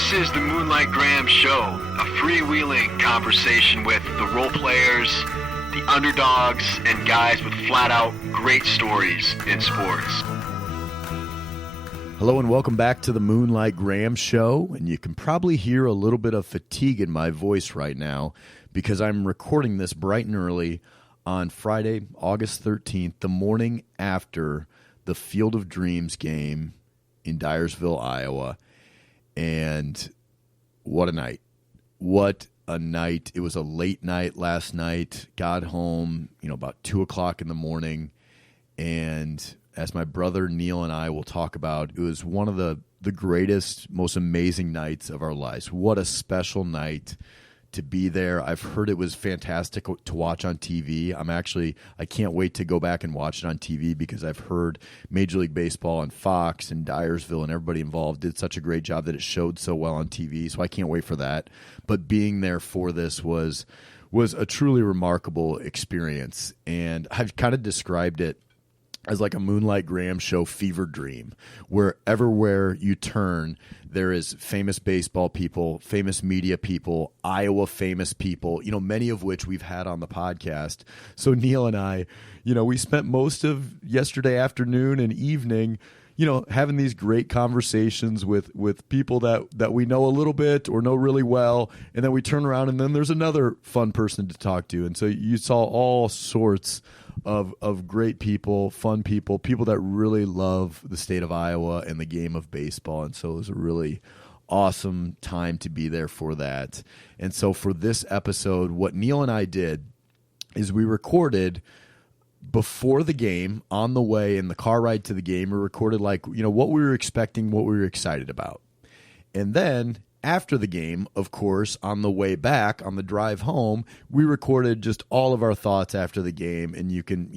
This is the Moonlight Graham Show, a freewheeling conversation with the role players, the underdogs, and guys with flat-out great stories in sports. Hello and welcome back to the Moonlight Graham Show, and you can probably hear a little bit of fatigue in my voice right now because I'm recording this bright and early on Friday, August 13th, the morning after the Field of Dreams game in Dyersville, Iowa. And what a night. What a night. It was a late night last night. Got home, about 2 o'clock in the morning. And as my brother Neil and I will talk about, it was one of the greatest, most amazing nights of our lives. What a special night to be there. I've heard it was fantastic to watch on TV. I can't wait to go back and watch it on TV because I've heard Major League Baseball and Fox and Dyersville and everybody involved did such a great job that it showed so well on TV, so I can't wait for that. But being there for this was a truly remarkable experience, and I've kind of described it as like a Moonlight Graham Show fever dream, where everywhere you turn, there is famous baseball people, famous media people, Iowa famous people, many of which we've had on the podcast. So Neil and I, we spent most of yesterday afternoon and evening, having these great conversations with people that we know a little bit or know really well, and then we turn around and then there's another fun person to talk to. And so you saw all sorts of great people, fun people that really love the state of Iowa and the game of baseball. And so it was a really awesome time to be there for that. And so for this episode, what Neil and I did is we recorded before the game, on the way in the car ride to the game. We recorded what we were expecting, what we were excited about. And then after the game, of course, on the way back, on the drive home, we recorded just all of our thoughts after the game, and you can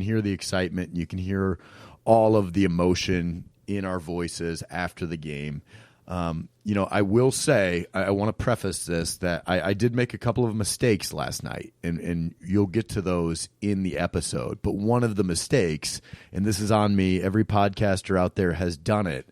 hear the excitement, and you can hear all of the emotion in our voices after the game. I will say, I want to preface this, that I did make a couple of mistakes last night, and you'll get to those in the episode. But one of the mistakes, and this is on me, every podcaster out there has done it,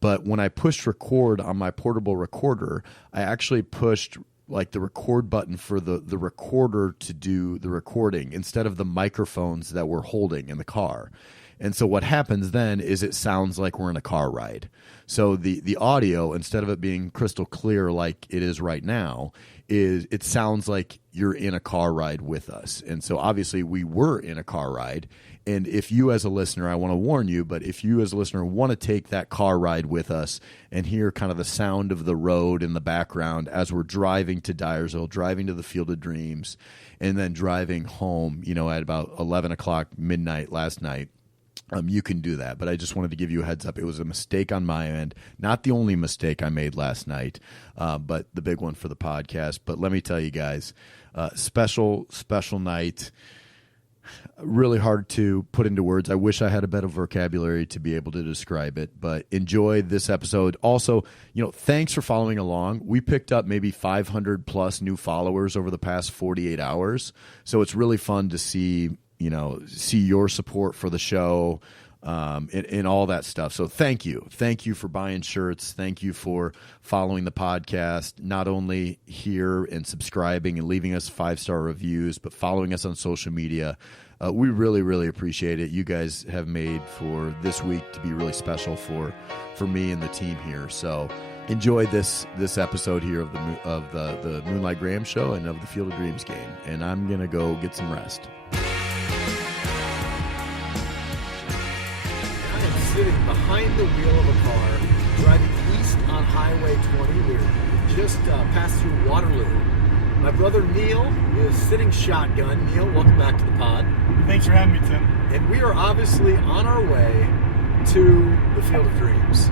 but when I pushed record on my portable recorder, I actually pushed the record button for the recorder to do the recording instead of the microphones that we're holding in the car. And so what happens then is it sounds like we're in a car ride. So the audio, instead of it being crystal clear like it is right now, it sounds like you're in a car ride with us. And so obviously we were in a car ride. And if you as a listener, I want to warn you, but if you as a listener want to take that car ride with us and hear kind of the sound of the road in the background as we're driving to Dyersville, driving to the Field of Dreams, and then driving home, at about 11 o'clock midnight last night, you can do that. But I just wanted to give you a heads up. It was a mistake on my end. Not the only mistake I made last night, but the big one for the podcast. But let me tell you guys, special night. Really hard to put into words. I wish I had a better vocabulary to be able to describe it, but enjoy this episode. Also, thanks for following along. We picked up maybe 500 plus new followers over the past 48 hours. So it's really fun to see your support for the show, and all that stuff. So thank you. Thank you for buying shirts. Thank you for following the podcast, not only here and subscribing and leaving us 5-star reviews, but following us on social media. We really, really appreciate it. You guys have made for this week to be really special for me and the team here. So enjoy this episode here of the Moonlight Graham Show and of the Field of Dreams game. And I'm going to go get some rest. Sitting behind the wheel of a car, driving east on Highway 20. We're just passed through Waterloo. My brother Neil is sitting shotgun. Neil, welcome back to the pod. Thanks for having me, Tim. And we are obviously on our way to the Field of Dreams.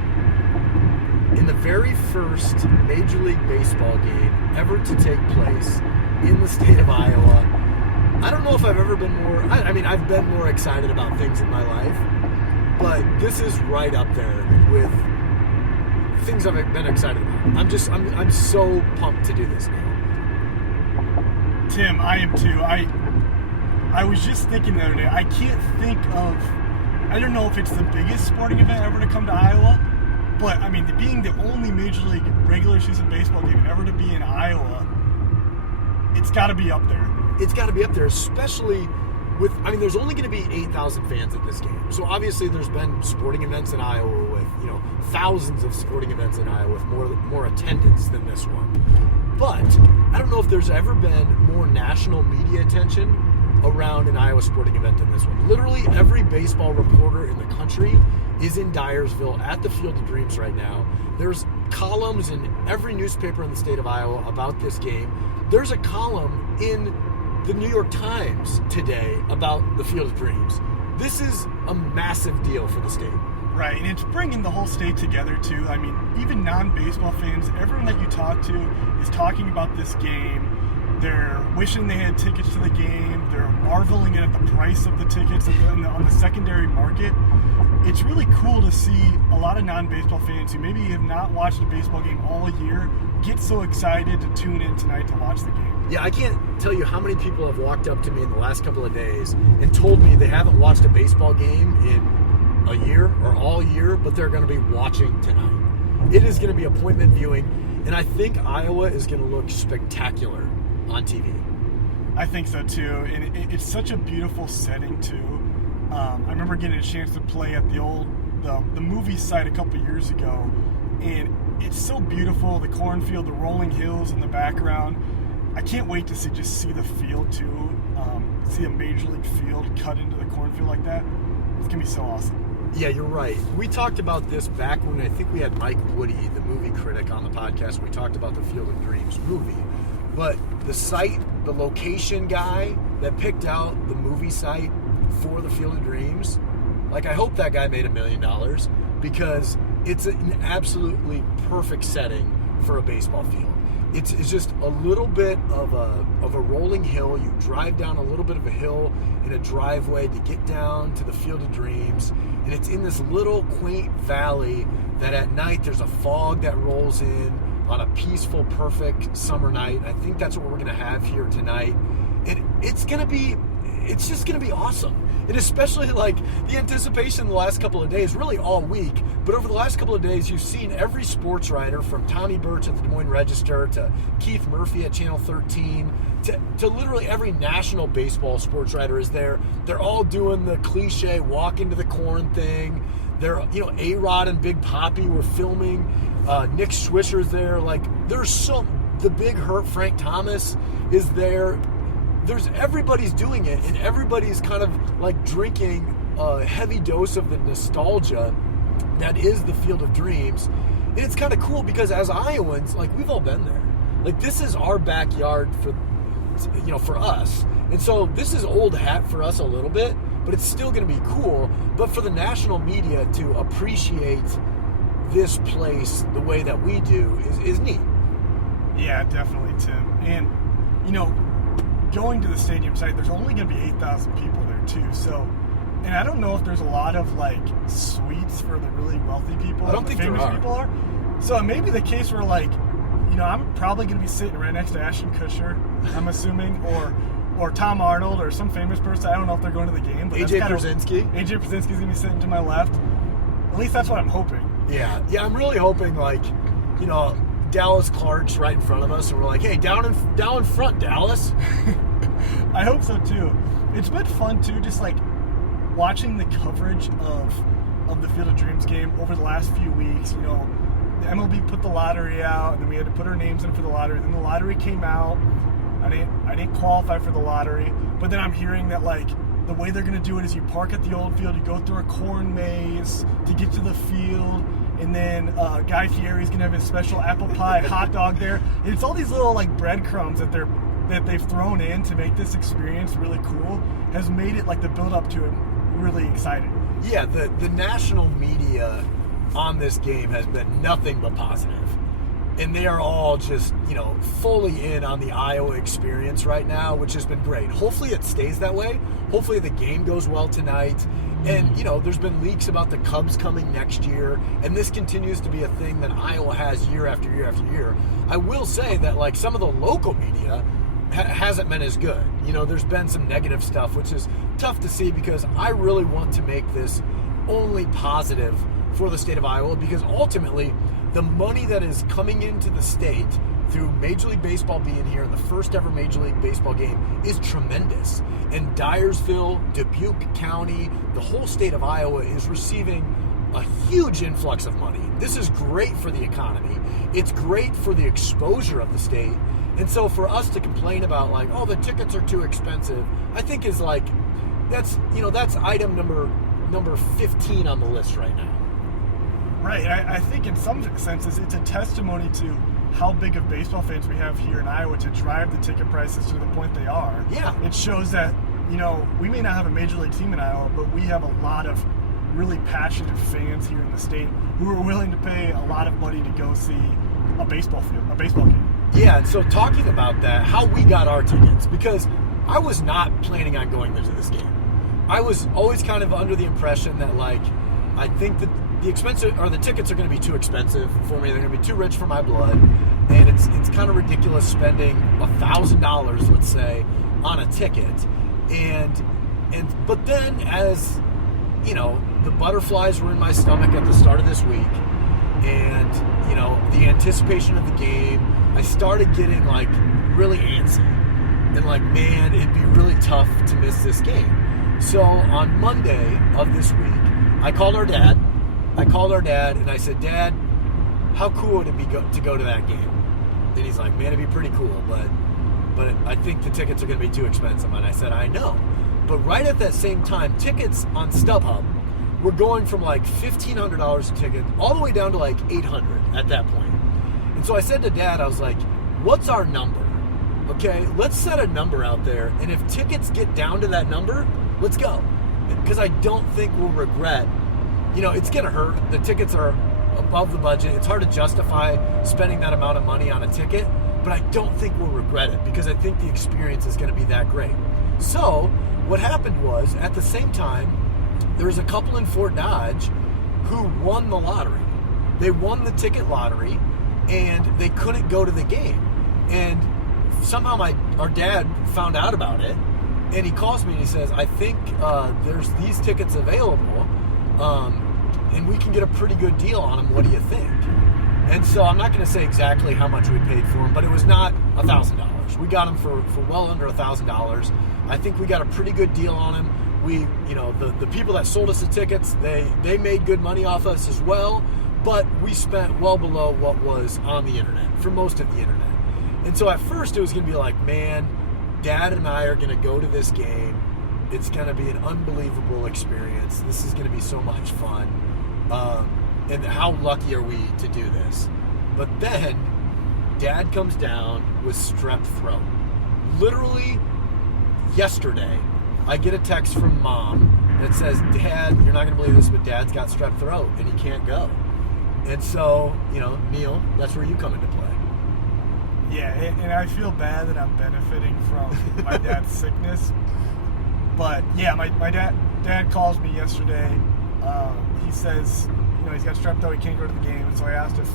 In the very first Major League Baseball game ever to take place in the state of Iowa. I don't know if I've ever been more, I've been more excited about things in my life, but this is right up there with things I've been excited about. I'm so pumped to do this now. Tim, I am too. I was just thinking the other day, I can't think of, I don't know if it's the biggest sporting event ever to come to Iowa, but being the only Major League regular season baseball game ever to be in Iowa, it's got to be up there. It's got to be up there, especially with, I mean, there's only going to be 8,000 fans at this game. So obviously there's been sporting events in Iowa with, thousands of sporting events in Iowa with more attendance than this one. But I don't know if there's ever been more national media attention around an Iowa sporting event than this one. Literally every baseball reporter in the country is in Dyersville at the Field of Dreams right now. There's columns in every newspaper in the state of Iowa about this game. There's a column in the New York Times today about the Field of Dreams. This is a massive deal for the state. Right, and it's bringing the whole state together too. I mean, even non-baseball fans, everyone that you talk to is talking about this game. They're wishing they had tickets to the game. They're marveling at the price of the tickets on the secondary market. It's really cool to see a lot of non-baseball fans who maybe have not watched a baseball game all year get so excited to tune in tonight to watch the game. Yeah, I can't tell you how many people have walked up to me in the last couple of days and told me they haven't watched a baseball game in a year or all year, but they're going to be watching tonight. It is going to be appointment viewing, and I think Iowa is going to look spectacular on TV. I think so too, and it's such a beautiful setting too. I remember getting a chance to play at the movie site a couple years ago, and it's so beautiful. The cornfield, the rolling hills in the background. I can't wait to see the field too. See a major league field cut into the cornfield like that. It's gonna be so awesome. Yeah, you're right. We talked about this back when I think we had Mike Woody, the movie critic, on the podcast. We talked about the Field of Dreams movie. But the site, the location guy that picked out the movie site for the Field of Dreams, I hope that guy made $1 million because it's an absolutely perfect setting for a baseball field. It's just a little bit of a rolling hill. You drive down a little bit of a hill in a driveway to get down to the Field of Dreams, and it's in this little quaint valley that at night there's a fog that rolls in on a peaceful, perfect summer night. I think that's what we're going to have here tonight, and it's just going to be awesome. And especially the anticipation the last couple of days, really all week, but over the last couple of days, you've seen every sports writer from Tommy Birch at the Des Moines Register to Keith Murphy at Channel 13 to literally every national baseball sports writer is there. They're all doing the cliche walk into the corn thing. They're, A-Rod and Big Papi were filming. Nick Swisher's there. The big hurt Frank Thomas is there. Everybody's doing it, and everybody's kind of drinking a heavy dose of the nostalgia that is the Field of Dreams. And it's kind of cool because as Iowans, we've all been there. This is our backyard for us. And so this is old hat for us a little bit, but it's still going to be cool. But for the national media to appreciate this place the way that we do is neat. Yeah, definitely, Tim. And, going to the stadium site, there's only going to be 8,000 people there too. So, and I don't know if there's a lot of suites for the really wealthy people. I don't think famous there are. People are. So it may be the case where I'm probably going to be sitting right next to Ashton Kutcher, I'm assuming, or Tom Arnold or some famous person. I don't know if they're going to the game. But AJ Pierzynski. AJ Pierzynski's going to be sitting to my left. At least that's what I'm hoping. Yeah, I'm really hoping Dallas Clark's right in front of us, and we're hey, down in front, Dallas. I hope so too. It's been fun too, just watching the coverage of the Field of Dreams game over the last few weeks. The MLB put the lottery out, and then we had to put our names in for the lottery. Then the lottery came out. I didn't qualify for the lottery, but then I'm hearing that the way they're going to do it is you park at the old field, you go through a corn maze to get to the field, and then Guy Fieri's going to have his special apple pie hot dog there. And it's all these little breadcrumbs that they've thrown in to make this experience really cool, has made it the build up to it really exciting. Yeah, the national media on this game has been nothing but positive. And they are all just, fully in on the Iowa experience right now, which has been great. Hopefully it stays that way. Hopefully the game goes well tonight. And, there's been leaks about the Cubs coming next year, and this continues to be a thing that Iowa has year after year after year. I will say that, some of the local media hasn't been as good. There's been some negative stuff, which is tough to see because I really want to make this only positive for the state of Iowa because ultimately the money that is coming into the state through Major League Baseball being here and the first ever Major League Baseball game is tremendous. And Dyersville, Dubuque County, the whole state of Iowa is receiving a huge influx of money. This is great for the economy. It's great for the exposure of the state. And so for us to complain about like, oh, the tickets are too expensive, I think is like, that's item number 15 on the list right now. Right. I think in some senses it's a testimony to how big of baseball fans we have here in Iowa to drive the ticket prices to the point they are. Yeah. It shows that, we may not have a major league team in Iowa, but we have a lot of really passionate fans here in the state who are willing to pay a lot of money to go see a baseball game. Yeah, and so talking about that, how we got our tickets, because I was not planning on going into this game. I was always kind of under the impression that, like, I think that the tickets are going to be too expensive for me. They're going to be too rich for my blood, and it's kind of ridiculous spending $1,000, let's say, on a ticket. But then, as the butterflies were in my stomach at the start of this week, and the anticipation of the game, I started getting like really antsy, and like, man, it'd be really tough to miss this game. So on Monday of this week, I called our dad and I said, Dad, how cool would it be to go to that game? And he's like, man, it'd be pretty cool, but I think the tickets are going to be too expensive. And I said, I know. But right at that same time, tickets on StubHub were going from like $1,500 a ticket all the way down to like $800 at that point. And so I said to Dad, I was like, what's our number? Okay, let's set a number out there. And if tickets get down to that number, let's go. Because I don't think we'll regret. It's going to hurt. The tickets are above the budget. It's hard to justify spending that amount of money on a ticket, but I don't think we'll regret it because I think the experience is going to be that great. So what happened was, at the same time, there was a couple in Fort Dodge who won the lottery. They won the ticket lottery, and they couldn't go to the game. And somehow our dad found out about it, and he calls me and he says, I think there's these tickets available, and we can get a pretty good deal on them. What do you think? And so I'm not going to say exactly how much we paid for them, but it was not $1,000. We got them for well under $1,000. I think we got a pretty good deal on them. We, the people that sold us the tickets, they made good money off us as well, but we spent well below what was on the internet for most of the internet. And so at first it was going to be like, man, Dad and I are going to go to this game. It's going to be an unbelievable experience. This is going to be so much fun. And how lucky are we to do this? But then Dad comes down with strep throat. Literally yesterday, I get a text from Mom that says, Dad, you're not going to believe this, but Dad's got strep throat and he can't go. And so, Neil, that's where you come into play. Yeah, and I feel bad that I'm benefiting from my dad's sickness. But yeah, my dad calls me yesterday. He says, he's got strep throat, he can't go to the game. And so I asked if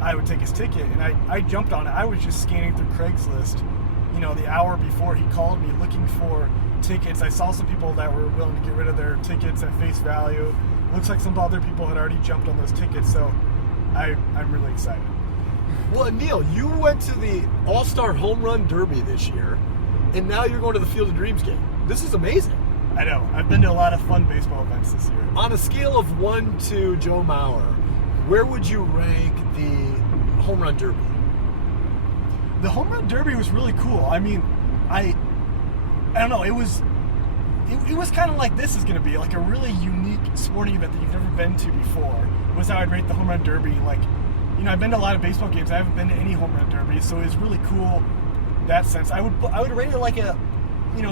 I would take his ticket, and I jumped on it. I was just scanning through Craigslist, the hour before he called me, looking for tickets. I saw some people that were willing to get rid of their tickets at face value. Looks like some other people had already jumped on those tickets, so I'm really excited. Well, Neil, you went to the All-Star Home Run Derby this year, and now you're going to the Field of Dreams game. This is amazing. I know. I've been to a lot of fun baseball events this year. On a scale of 1 to Joe Mauer, where would you rank the Home Run Derby? The Home Run Derby was really cool. I mean, I don't know. It was kind of like this is going to be like a really unique sporting event that you've never been to before. Was how I'd rate the Home Run Derby. Like, I've been to a lot of baseball games. I haven't been to any Home Run Derby, so it was really cool in that sense. I would rate it like a,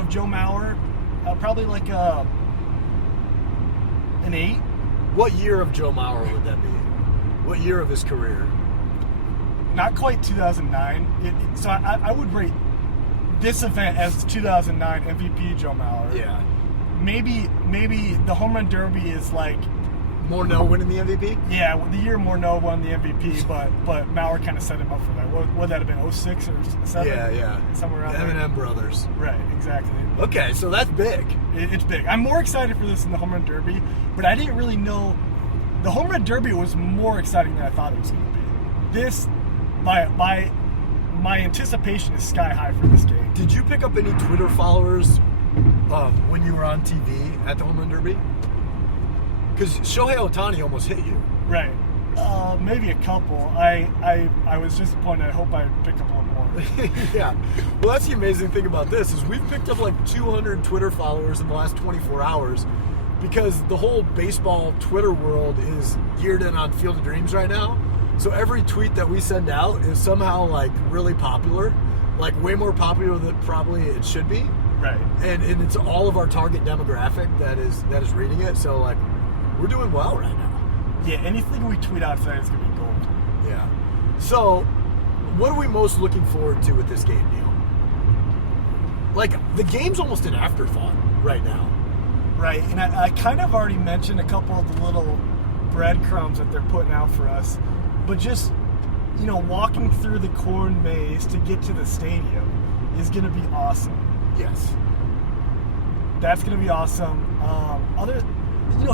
Joe Mauer, probably like an 8. What year of Joe Mauer would that be? What year of his career? Not quite 2009. So I would rate this event as 2009 MVP Joe Mauer. Yeah. Maybe the Home Run Derby is like Morneau winning the MVP? Yeah, the year Morneau won the MVP, but Mauer kind of set him up for that. What would that have been, 06 or 7? Yeah. Somewhere around there. M&M brothers. Right, exactly. Okay, so that's big. It's big. I'm more excited for this than the Home Run Derby, but I didn't really know The Home Run Derby was more exciting than I thought it was going to be. This, my anticipation is sky high for this game. Did you pick up any Twitter followers when you were on TV at the Home Run Derby? Because Shohei Ohtani almost hit you. Right. Maybe a couple. I was disappointed. I hope I picked up one more. Yeah. Well, that's the amazing thing about this is we've picked up like 200 Twitter followers in the last 24 hours because the whole baseball Twitter world is geared in on Field of Dreams right now. So every tweet that we send out is somehow like really popular, like way more popular than probably it should be. Right. And it's all of our target demographic that is reading it. So like we're doing well right now. Yeah, anything we tweet out today is going to be gold. Yeah. So, what are we most looking forward to with this game, Neil? Like, the game's almost an afterthought right now. Right, and I kind of already mentioned a couple of the little breadcrumbs that they're putting out for us, but just, walking through the corn maze to get to the stadium is going to be awesome. Yes. That's going to be awesome.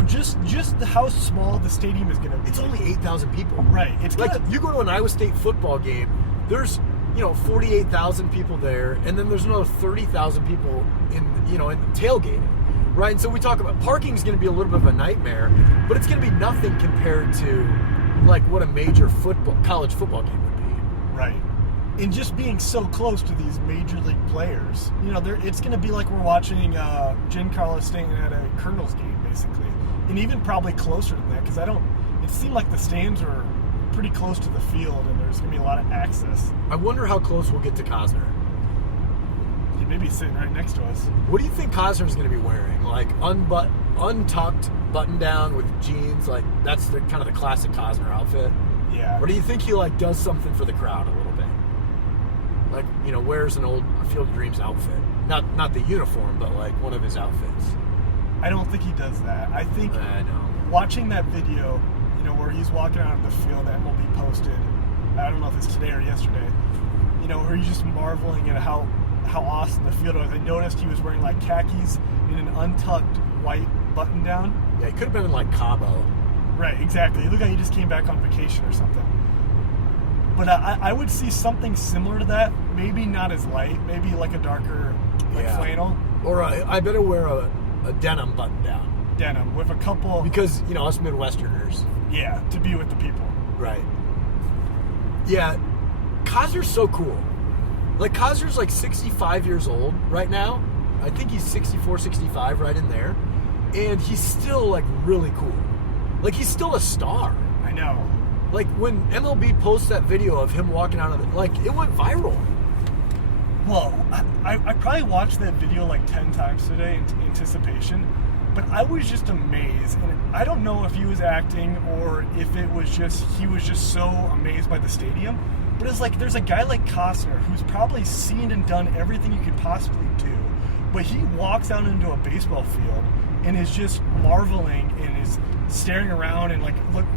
Just how small the stadium is going to be. It's only 8,000 people. Right. It's like you go to an Iowa State football game, there's 48,000 people there, and then there's another 30,000 people in tailgating, right? And so we talk about parking is going to be a little bit of a nightmare, but it's going to be nothing compared to like what a major college football game would be. Right. And just being so close to these major league players, it's going to be like we're watching Giancarlo Stanton at a Colonel's game, basically, and even probably closer than that because it seemed like the stands are pretty close to the field and there's going to be a lot of access. I wonder how close we'll get to Cosner. He may be sitting right next to us. What do you think Cosner's going to be wearing? Like untucked button down with jeans, like that's the kind of the classic Cosner outfit. Yeah. Or do you think he like does something for the crowd a little bit? Like, wears an old Field of Dreams outfit. Not the uniform, but like one of his outfits. I don't think he does that. I think watching that video, where he's walking out of the field that MLB posted, I don't know if it's today or yesterday, where he's just marveling at how awesome the field was. I noticed he was wearing like khakis and an untucked white button down. Yeah, he could have been in like Cabo. Right, exactly. He looked like he just came back on vacation or something. But I would see something similar to that. Maybe not as light. Maybe like a darker flannel. Or I better wear a denim button down. Denim with a couple... Because, us Midwesterners. Yeah, to be with the people. Right. Yeah, Cosner's so cool. Like, Cosner's like 65 years old right now. I think he's 64, 65, right in there. And he's still, like, really cool. Like, he's still a star. I know. Like, when MLB posts that video of him walking out of it, like, it went viral. Well, I probably watched that video like 10 times today in anticipation, but I was just amazed. And I don't know if he was acting or if it was just, he was just so amazed by the stadium. But it's like, there's a guy like Costner who's probably seen and done everything you could possibly do, but he walks out into a baseball field and is just marveling and is staring around and like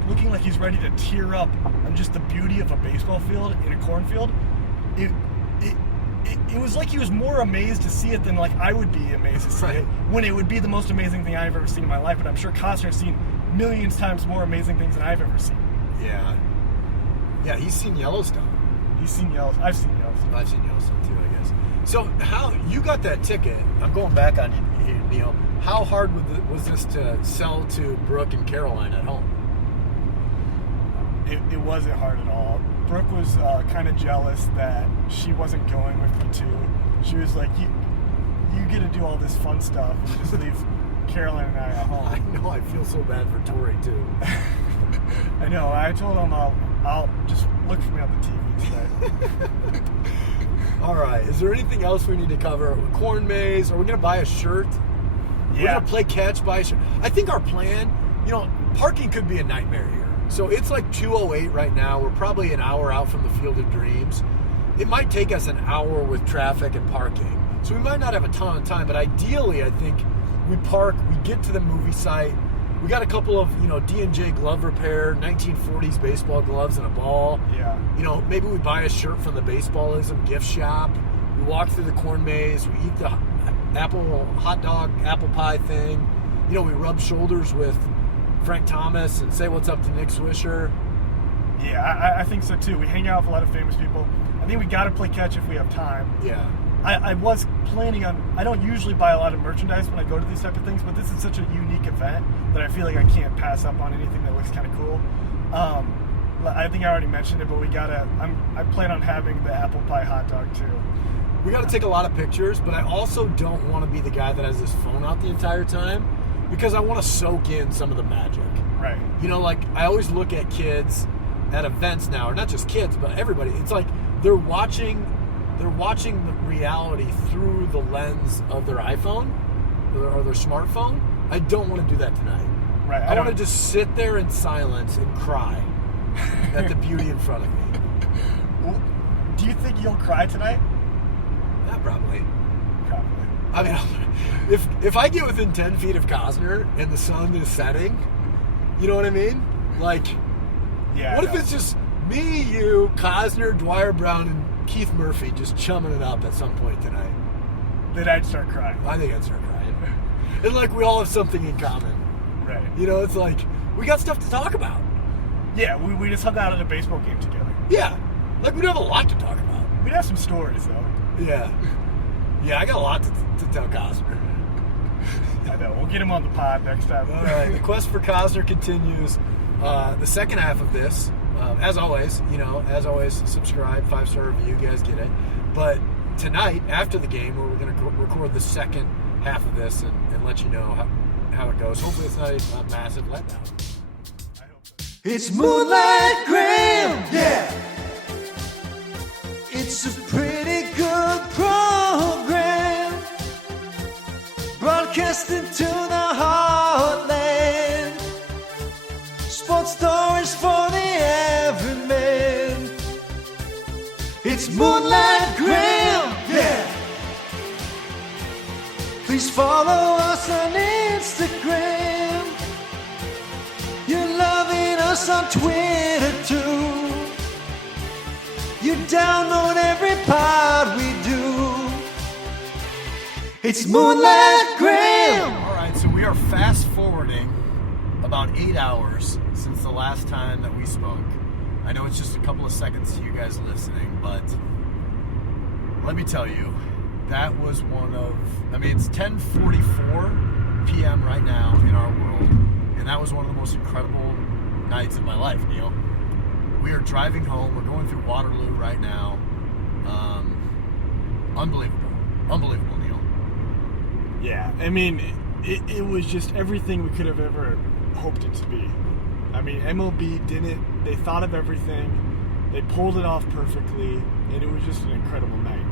looking like he's ready to tear up on just the beauty of a baseball field in a cornfield. It was like he was more amazed to see it than like I would be amazed to see it, when it would be the most amazing thing I've ever seen in my life. But I'm sure Costner's seen millions times more amazing things than I've ever seen. Yeah. Yeah, he's seen Yellowstone. He's seen Yellowstone. I've seen Yellowstone. I've seen Yellowstone too, I guess. So how you got that ticket? I'm going back on you, Neil. How hard was this to sell to Brooke and Caroline at home? It wasn't hard at all. Brooke was kind of jealous that she wasn't going with me too. She was like, "You get to do all this fun stuff and just leave Caroline and I at home." I know. I feel so bad for Tori too. I know. I told him I'll just look for me on the TV today. All right. Is there anything else we need to cover? Corn maze? Are we gonna buy a shirt? Yeah. We're gonna play catch, buy a shirt. I think our plan. Parking could be a nightmare here. So it's like 2:08 right now. We're probably an hour out from the Field of Dreams. It might take us an hour with traffic and parking. So we might not have a ton of time, but ideally I think we park, we get to the movie site. We got a couple of, D&J glove repair, 1940s baseball gloves and a ball. Yeah. Maybe we buy a shirt from the Baseballism gift shop. We walk through the corn maze. We eat the hot dog, apple pie thing. We rub shoulders with Frank Thomas and say what's up to Nick Swisher. Yeah, I think so too. We hang out with a lot of famous people. I think we got to play catch if we have time. Yeah. I was planning on, I don't usually buy a lot of merchandise when I go to these type of things, but this is such a unique event that I feel like I can't pass up on anything that looks kind of cool. I think I already mentioned it, but I plan on having the apple pie hot dog too. We got to take a lot of pictures, but I also don't want to be the guy that has his phone out the entire time because I want to soak in some of the magic. Right. You know, like I always look at kids at events now, or not just kids, but everybody. It's like they're watching the reality through the lens of their iPhone or their smartphone. I don't want to do that tonight. Right. I want to just sit there in silence and cry at the beauty in front of me. Well, do you think you'll cry tonight? Yeah, probably. Probably. I mean, if I get within 10 feet of Costner and the sun is setting, you know what I mean? Like, Yeah. what if it's just me, you, Costner, Dwyer Brown, and Keith Murphy just chumming it up at some point tonight? Then I'd start crying. I think I'd start crying. And like we all have something in common. Right. You know, it's like we got stuff to talk about. Yeah, we just hung out at a baseball game together. Yeah. Like we do have a lot to talk about. We'd have some stories, though. Yeah. Yeah, I got a lot to tell Costner. I know. We'll get him on the pod next time. All right. The quest for Costner continues. The second half of this, as always, subscribe, 5-star review, you guys get it. But tonight, after the game, we're going to record the second half of this and let you know how it goes. Hopefully it's not a massive letdown. I hope so. It's Moonlight Graham, yeah. It's a pretty good program, broadcasting to the heartland. Sports stories for the everyman. It's Moonlight Graham, yeah. Please follow us on Instagram. You're loving us on Twitter too. You download every pod we do. It's Moonlight Graham. All right, so we are fast forwarding about 8 hours since the last time that we spoke. I know it's just a couple of seconds to you guys listening, but let me tell you, that was it's 10:44 p.m. right now in our world, and that was one of the most incredible nights of my life, Neil. We are driving home. We're going through Waterloo right now. Unbelievable, Neil. Yeah, I mean, it was just everything we could have ever hoped it to be. I mean, MLB they thought of everything, they pulled it off perfectly, and it was just an incredible night.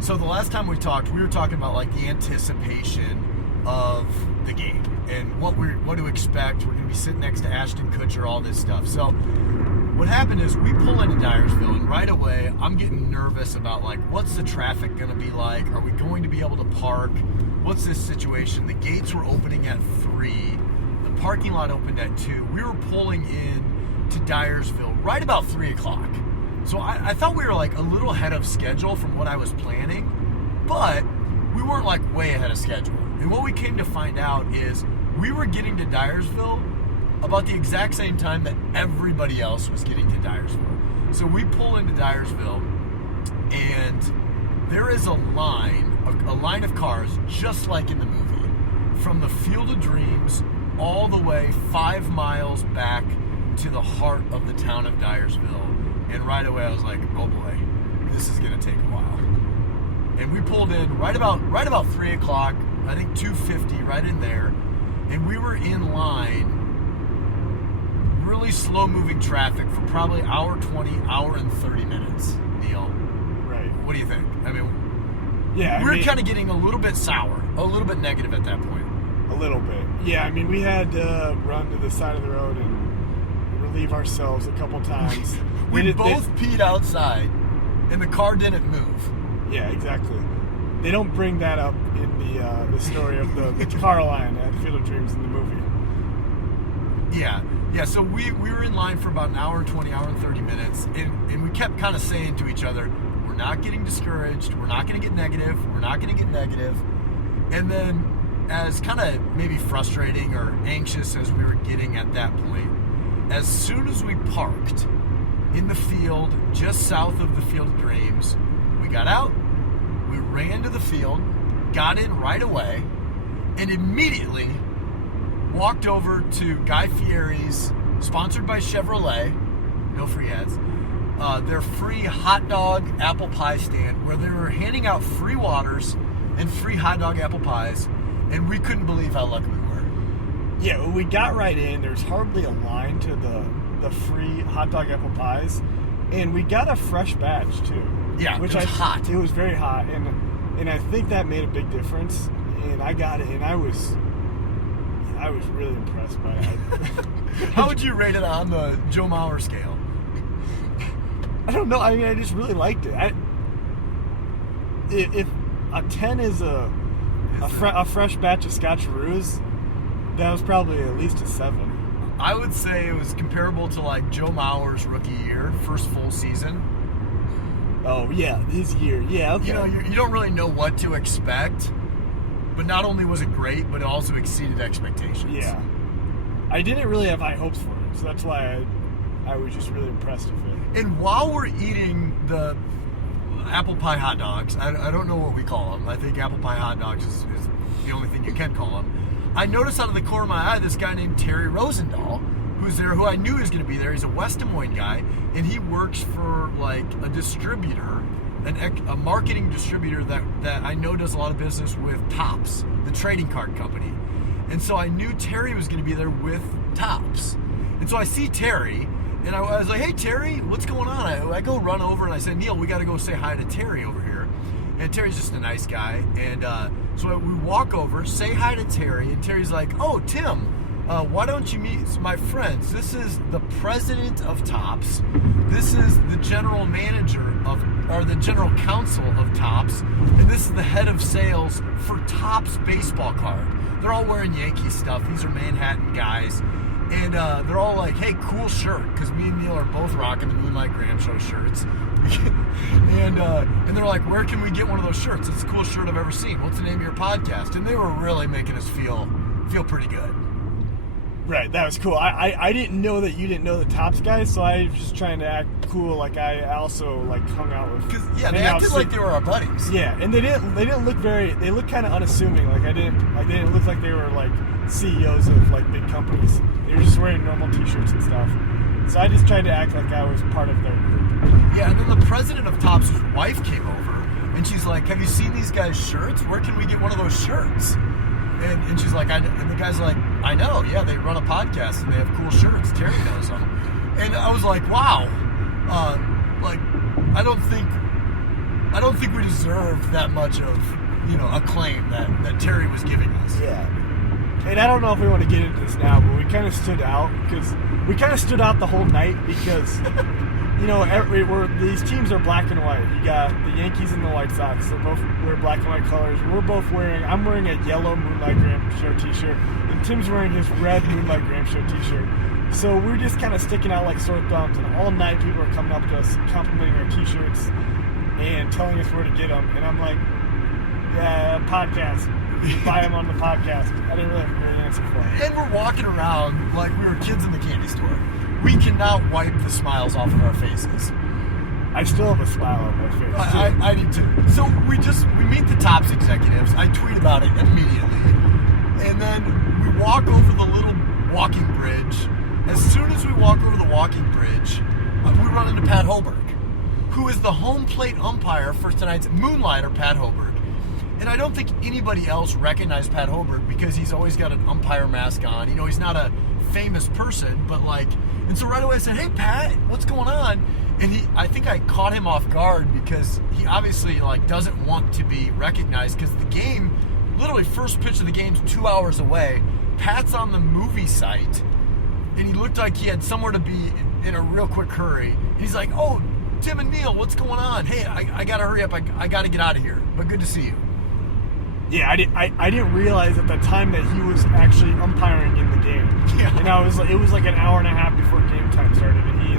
So the last time we talked, we were talking about like the anticipation of the game and what to expect. We're going to be sitting next to Ashton Kutcher, all this stuff. So what happened is we pull into Dyersville, and right away I'm getting nervous about like what's the traffic going to be like? Are we going to be able to park? What's this situation? The gates were opening at 3. The parking lot opened at 2. We were pulling in to Dyersville right about 3 o'clock. So I thought we were like a little ahead of schedule from what I was planning, but we weren't like way ahead of schedule. And what we came to find out is we were getting to Dyersville about the exact same time that everybody else was getting to Dyersville. So we pull into Dyersville, and there is a line of cars just like in the movie, from the Field of Dreams all the way 5 miles back to the heart of the town of Dyersville. And right away I was like, oh boy, this is gonna take a while. And we pulled in right about 3 o'clock, I think 2:50, right in there, and we were in line, really slow moving traffic for probably hour 20, hour and 30 minutes, Neil. Right. What do you think? I mean, Yeah, we were kind of getting a little bit sour, a little bit negative at that point. a little bit. Yeah, I mean, we had to run to the side of the road and relieve ourselves a couple times. We both peed outside, and the car didn't move. Yeah, exactly. They don't bring that up in the story of the car line at Field of Dreams in the movie. Yeah. So we were in line for about an hour and 20, hour and 30 minutes, and we kept kind of saying to each other, we're not getting discouraged, we're not going to get negative, we're not going to get negative. And then as kind of maybe frustrating or anxious as we were getting at that point, as soon as we parked in the field just south of the Field of Dreams, we got out, we ran to the field, got in right away, and immediately walked over to Guy Fieri's, sponsored by Chevrolet, no free ads, their free hot dog apple pie stand where they were handing out free waters and free hot dog apple pies, and we couldn't believe how lucky we were. Yeah, when we got right in, there's hardly a line to the free hot dog apple pies, and we got a fresh batch too. Yeah, which it was hot. It was very hot, and I think that made a big difference. And I got it, and I was really impressed by it. How would you rate it on the Joe Mauer scale? I don't know. I mean, I just really liked it. If a 10 is a fresh batch of Scotcheroos, that was probably at least a 7. I would say it was comparable to like Joe Mauer's rookie year, first full season. Oh yeah, his year. Yeah, okay. You know, you don't really know what to expect, but not only was it great, but it also exceeded expectations. Yeah, I didn't really have high hopes for it, so that's why I was just really impressed with it. And while we're eating the apple pie hot dogs, I don't know what we call them. I think apple pie hot dogs is the only thing you can call them. I noticed out of the corner of my eye this guy named Terry Rosendahl, who's there, who I knew he was going to be there. He's a West Des Moines guy, and he works for like a distributor, a marketing distributor that I know does a lot of business with Topps, the trading card company. And so I knew Terry was going to be there with Topps. And so I see Terry, and I was like, hey, Terry, what's going on? I go run over, and I say, Neil, we got to go say hi to Terry over here. And Terry's just a nice guy. And so we walk over, say hi to Terry, and Terry's like, oh, Tim, why don't you meet my friends? This is the president of Topps. This is the general manager or the general counsel of Topps. And this is the head of sales for Topps baseball card. They're all wearing Yankee stuff. These are Manhattan guys. And they're all like, hey, cool shirt. Because me and Neil are both rocking the Moonlight Graham Show shirts. and they're like, where can we get one of those shirts? It's the coolest shirt I've ever seen. What's the name of your podcast? And they were really making us feel pretty good. Right, that was cool. I didn't know that you didn't know the Topps guys, so I was just trying to act cool. Like I also like hung out with. Because they acted like they were our buddies. Yeah, and they didn't look They looked kind of unassuming. They didn't look like they were like CEOs of like big companies. They were just wearing normal T-shirts and stuff. So I just tried to act like I was part of their group. Yeah, and then the president of Topps' wife came over, and she's like, have you seen these guys' shirts? Where can we get one of those shirts? And she's like, and the guy's like, I know, yeah, they run a podcast and they have cool shirts. Terry knows them. And I was like, wow, I don't think we deserve that much of, acclaim that Terry was giving us. Yeah. And I don't know if we want to get into this now, but we kind of stood out the whole night because, these teams are black and white. You got the Yankees and the White Sox. They both wear black and white colors. I'm wearing a yellow Moonlight Graham Show t-shirt, and Tim's wearing his red Moonlight Graham Show t-shirt. So we're just kind of sticking out like sore thumbs, and all night people are coming up to us, complimenting our t-shirts, and telling us where to get them. And I'm like, yeah, podcast. Buy them on the podcast. I didn't really have a great answer for it. And we're walking around like we were kids in the candy store. We cannot wipe the smiles off of our faces. I still have a smile on my face. I do too. So we meet the Topps executives. I tweet about it immediately. And then we walk over the little walking bridge. As soon as we walk over the walking bridge, we run into Pat Hoberg, who is the home plate umpire for tonight's Moonlighter, Pat Hoberg. And I don't think anybody else recognized Pat Hoberg because he's always got an umpire mask on. He's not a famous person, but and so right away I said, hey, Pat, what's going on? And I think I caught him off guard because he obviously doesn't want to be recognized because the game, literally first pitch of the game's 2 hours away. Pat's on the movie site, and he looked like he had somewhere to be in a real quick hurry. And he's like, oh, Tim and Neil, what's going on? Hey, I got to hurry up. I got to get out of here, but good to see you. Yeah, I didn't realize at the time that he was actually umpiring in the game. Yeah. And it was like an hour and a half before game time started, and he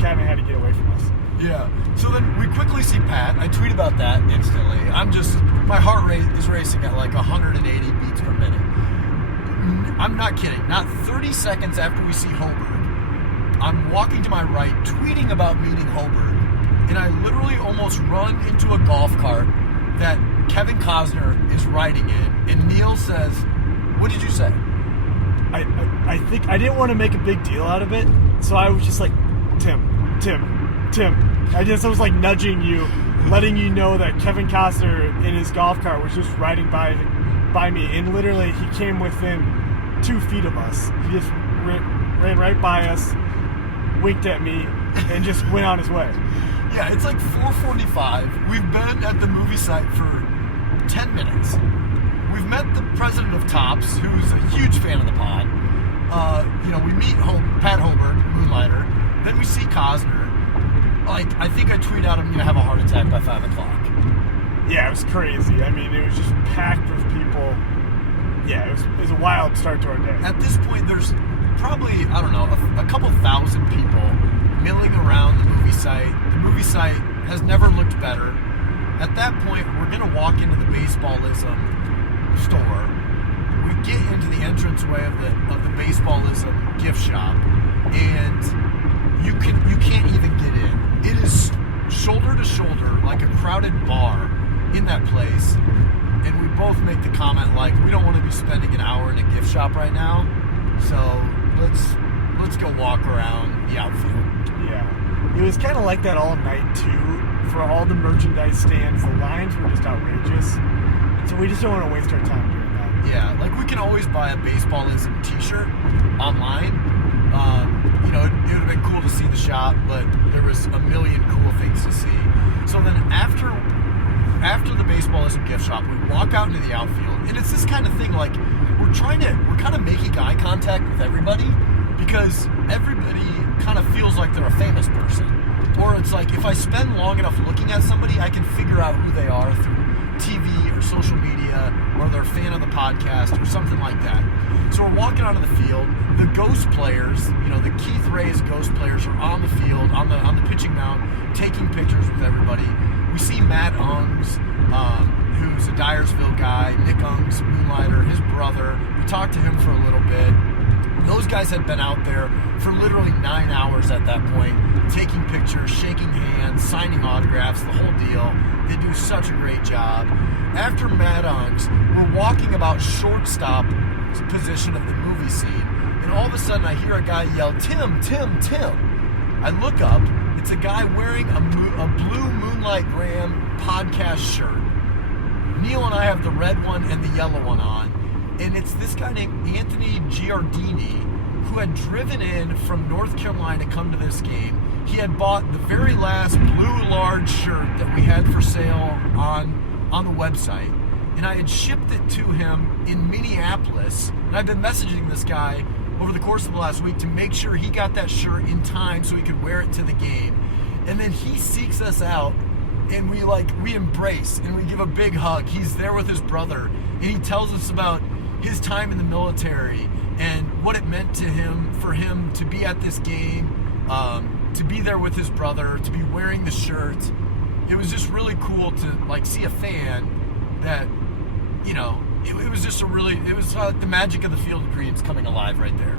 kind of had to get away from us. Yeah. So then we quickly see Pat. I tweet about that instantly. My heart rate is racing at 180 beats per minute. I'm not kidding. Not 30 seconds after we see Hoberg, I'm walking to my right, tweeting about meeting Hoberg, and I literally almost run into a golf cart that Kevin Costner is riding in, and Neil says, "What did you say?" I think I didn't want to make a big deal out of it, so I was just like, Tim. I was like nudging you, letting you know that Kevin Costner in his golf cart was just riding by me, and literally he came within 2 feet of us. He just ran right by us, winked at me, and just went on his way. Yeah, it's like 4:45. We've been at the movie site for 10 minutes. We've met the president of Topps, who's a huge fan of the pod. We meet Pat Hoberg, Moonlighter. Then we see Costner. Like, I think I tweet out I'm going to have a heart attack by 5 o'clock. Yeah, it was crazy. I mean, it was just packed with people. Yeah, it was a wild start to our day. At this point, there's probably, I don't know, a couple thousand people milling around the movie site. The movie site has never looked better. At that point, we're going to walk into the Baseballism store. We get into the entranceway of the Baseballism gift shop, and you can't even get in. It is shoulder to shoulder, like a crowded bar in that place. And we both make the comment like, we don't want to be spending an hour in a gift shop right now, so let's go walk around the outfield. Yeah, it was kind of like that all night too. For all the merchandise stands, the lines were just outrageous, so we just don't want to waste our time doing that. Yeah, like we can always buy a Baseballism t-shirt online. It would have been cool to see the shop, but there was a million cool things to see. So then after the Baseballism gift shop, we walk out into the outfield, and it's this kind of thing, like we're kind of making eye contact with everybody, because everybody kind of feels like they're a famous person. Or it's like, if I spend long enough looking at somebody, I can figure out who they are through TV or social media, or they're a fan of the podcast or something like that. So we're walking onto the field. The Ghost players, the Keith Ray's Ghost players are on the field, on the pitching mound, taking pictures with everybody. We see Matt Ungs, who's a Dyersville guy, Nick Ungs, Moonlighter, his brother. We talked to him for a little bit. Those guys had been out there for literally 9 hours at that point, taking pictures, shaking hands, signing autographs, the whole deal. They do such a great job. After Matt Ungs, we're walking about shortstop position of the movie scene, and all of a sudden I hear a guy yell, "Tim, Tim, Tim." I look up, it's a guy wearing a blue Moonlight Graham podcast shirt. Neil and I have the red one and the yellow one on, and it's this guy named Anthony Giardini, who had driven in from North Carolina to come to this game. He had bought the very last blue large shirt that we had for sale on the website, and I had shipped it to him in Minneapolis, and I've been messaging this guy over the course of the last week to make sure he got that shirt in time so he could wear it to the game. And then he seeks us out, and we embrace and we give a big hug. He's there with his brother, and he tells us about his time in the military and what it meant to him, for him to be at this game, to be there with his brother, to be wearing the shirt. It was just really cool to see a fan that, it was just it was the magic of the Field of Dreams coming alive right there.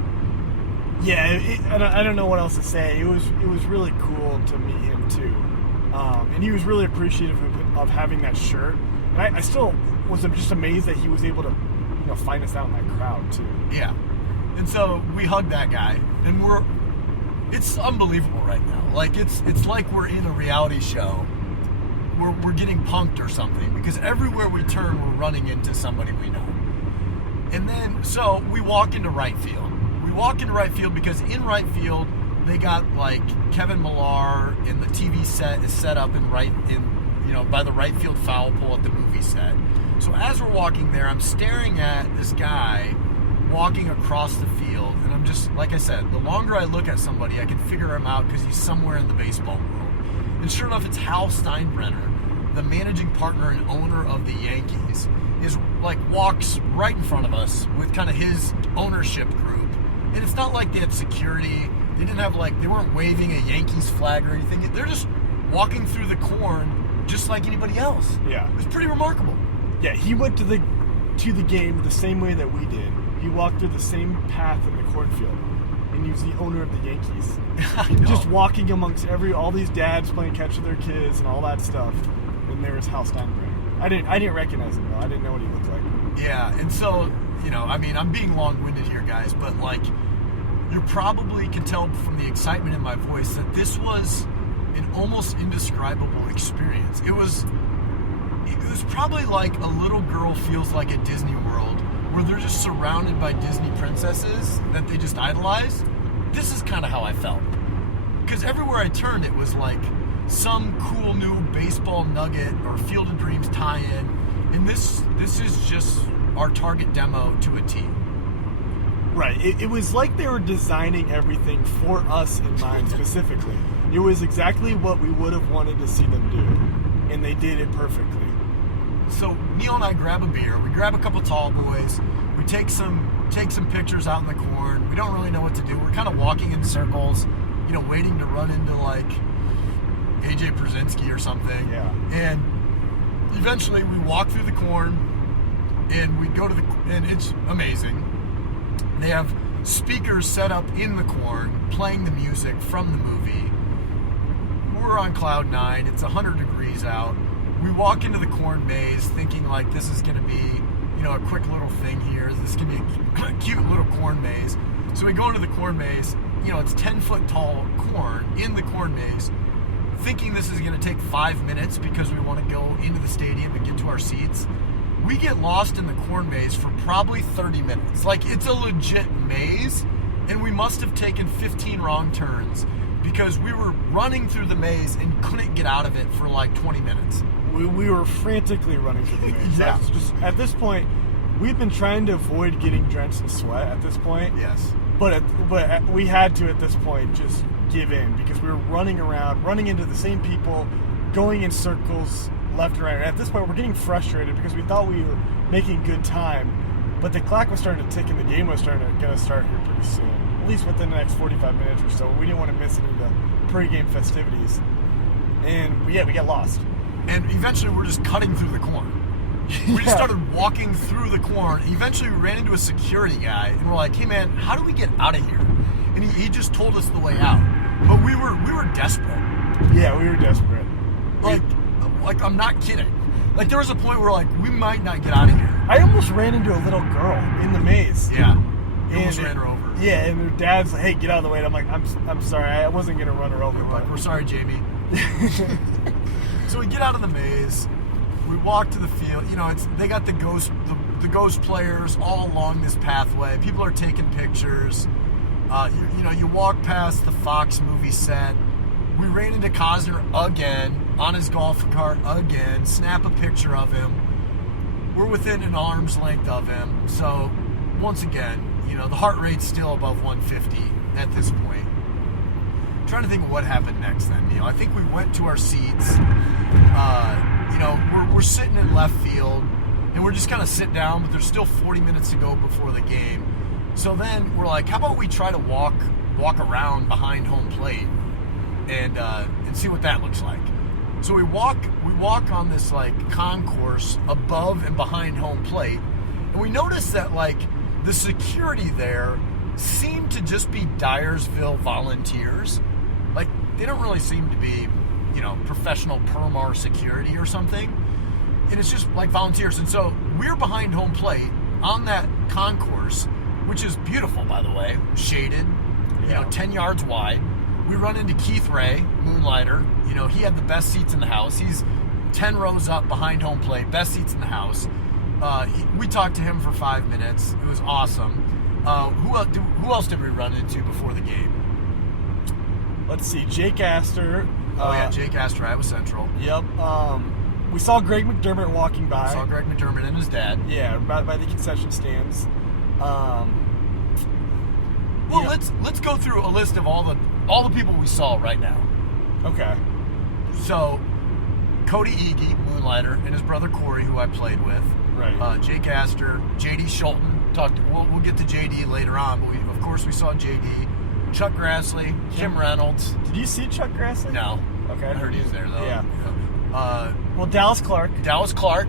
Yeah, I don't know what else to say. It was really cool to meet him too, and he was really appreciative of having that shirt. And I still was just amazed that he was able to, find us out in that crowd too. Yeah, and so we hugged that guy, and it's unbelievable right now. Like it's like we're in a reality show. We're getting punked or something, because everywhere we turn, we're running into somebody we know. And then, so we walk into right field. We walk into right field because in right field, they got Kevin Millar, and the TV set is set up by the right field foul pole at the movie set. So as we're walking there, I'm staring at this guy walking across the field, and I'm just, like I said, the longer I look at somebody, I can figure him out because he's somewhere in the baseball world. And sure enough, it's Hal Steinbrenner, the managing partner and owner of the Yankees, walks right in front of us with kind of his ownership group. And it's not like they had security. They didn't have they weren't waving a Yankees flag or anything. They're just walking through the corn just like anybody else. Yeah. It was pretty remarkable. Yeah, he went to the to the game the same way that we did. He walked through the same path in the cornfield, and he was the owner of the Yankees. Just walking amongst all these dads playing catch with their kids and all that stuff. And there was Hal Steinbrenner. I didn't recognize him though. I didn't know what he looked like. Yeah, and so, I mean, I'm being long-winded here, guys, but like, you probably can tell from the excitement in my voice that this was an almost indescribable experience. It was probably like a little girl feels like at Disney World, where they're just surrounded by Disney princesses that they just idolize. This is kind of how I felt. Because everywhere I turned, it was like some cool new baseball nugget or Field of Dreams tie-in. And this is just our target demo to a T. Right. It was like they were designing everything for us in mind specifically. It was exactly what we would have wanted to see them do. And they did it perfectly. So Neil and I grab a beer. We grab a couple tall boys. We take some pictures out in the corn. We don't really know what to do. We're kind of walking in circles, waiting to run into like AJ Przinsky or something. Yeah. And eventually we walk through the corn and we go to and it's amazing. They have speakers set up in the corn playing the music from the movie. We're on cloud 9. It's 100 degrees out. We walk into the corn maze thinking like this is going to be, a quick little thing here. This is going to be a cute little corn maze. So we go into the corn maze. It's 10-foot tall corn in the corn maze, thinking this is going to take 5 minutes because we want to go into the stadium and get to our seats. We get lost in the corn maze for probably 30 minutes. Like, it's a legit maze, and we must have taken 15 wrong turns because we were running through the maze and couldn't get out of it for like 20 minutes. We were frantically running through the maze. Yeah. Just, at this point, we've been trying to avoid getting drenched in sweat at this point. Yes. But we had to, at this point, just give in because we were running around, running into the same people, going in circles left and right. And at this point, we're getting frustrated because we thought we were making good time, but the clock was starting to tick and the game was going to start here pretty soon, at least within the next 45 minutes or so. We didn't want to miss any of the pregame festivities. And, we got lost. And eventually we're just cutting through the corn. We just started walking through the corn. Eventually we ran into a security guy and we're like, hey man, how do we get out of here? And he just told us the way out. But we were desperate. Yeah, we were desperate. Like I'm not kidding. Like there was a point where like we might not get out of here. I almost ran into a little girl in the maze. Yeah. Almost ran her over. Yeah, and her dad's like, hey, get out of the way. And I'm like, I'm sorry, I wasn't gonna run her over. We're like, we're sorry, Jamie. So we get out of the maze. We walk to the field. They got the ghost players all along this pathway. People are taking pictures. You walk past the Fox movie set. We ran into Cosner again on his golf cart again. Snap a picture of him. We're within an arm's length of him. So once again, the heart rate's still above 150 at this point. I'm trying to think of what happened next then, Neil. I think we went to our seats. We're sitting in left field, and we're just kind of sit down, but there's still 40 minutes to go before the game. So then we're like, how about we try to walk around behind home plate and see what that looks like. So we walk on this like concourse above and behind home plate, and we notice that like the security there seemed to just be Dyersville volunteers. Like they don't really seem to be, professional Permar security or something. And it's just like volunteers. And so we're behind home plate on that concourse, which is beautiful, by the way, shaded, 10 yards wide. We run into Keith Ray, Moonlighter. He had the best seats in the house. He's 10 rows up behind home plate, best seats in the house. We talked to him for 5 minutes. It was awesome. Who else did we run into before the game? Let's see, Jake Astor. Jake Astor, Iowa Central. Yep. We saw Greg McDermott walking by. Saw Greg McDermott and his dad. Yeah, right by the concession stands. Let's go through a list of all the people we saw right now. Okay. So, Cody Ege, Moonlighter, and his brother Corey, who I played with. Right. Jake Astor, JD Schulten. We'll get to JD later on, but of course we saw JD. Chuck Grassley, Kim Reynolds. Did you see Chuck Grassley? No. Okay. I heard he was there though. Yeah. Well, Dallas Clark. Dallas Clark,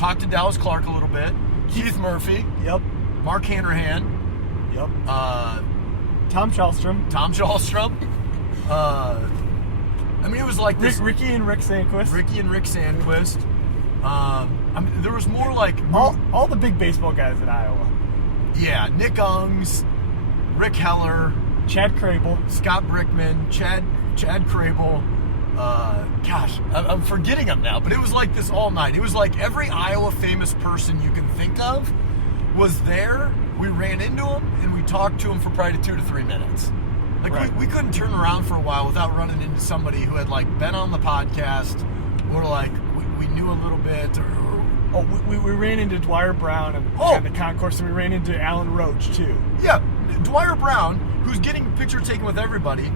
talked to Dallas Clark a little bit. Keith Murphy. Yep. Mark Hanrahan. Yep. Tom Shellstrom. I mean, it was like this. Ricky and Rick Sandquist. I mean, there was more like all the big baseball guys in Iowa. Yeah, Nick Ungs, Rick Heller, Chad Crable, Scott Brickman, Chad Crable. Gosh, I'm forgetting them now, but it was like this all night. It was like every Iowa famous person you can think of was there. We ran into them and we talked to them for probably 2 to 3 minutes. Like right. we couldn't turn around for a while without running into somebody who had like been on the podcast or like we knew a little bit. We ran into Dwyer Brown and the concourse, and we ran into Alan Roach too. Yeah, Dwyer Brown, who's getting a picture taken with everybody.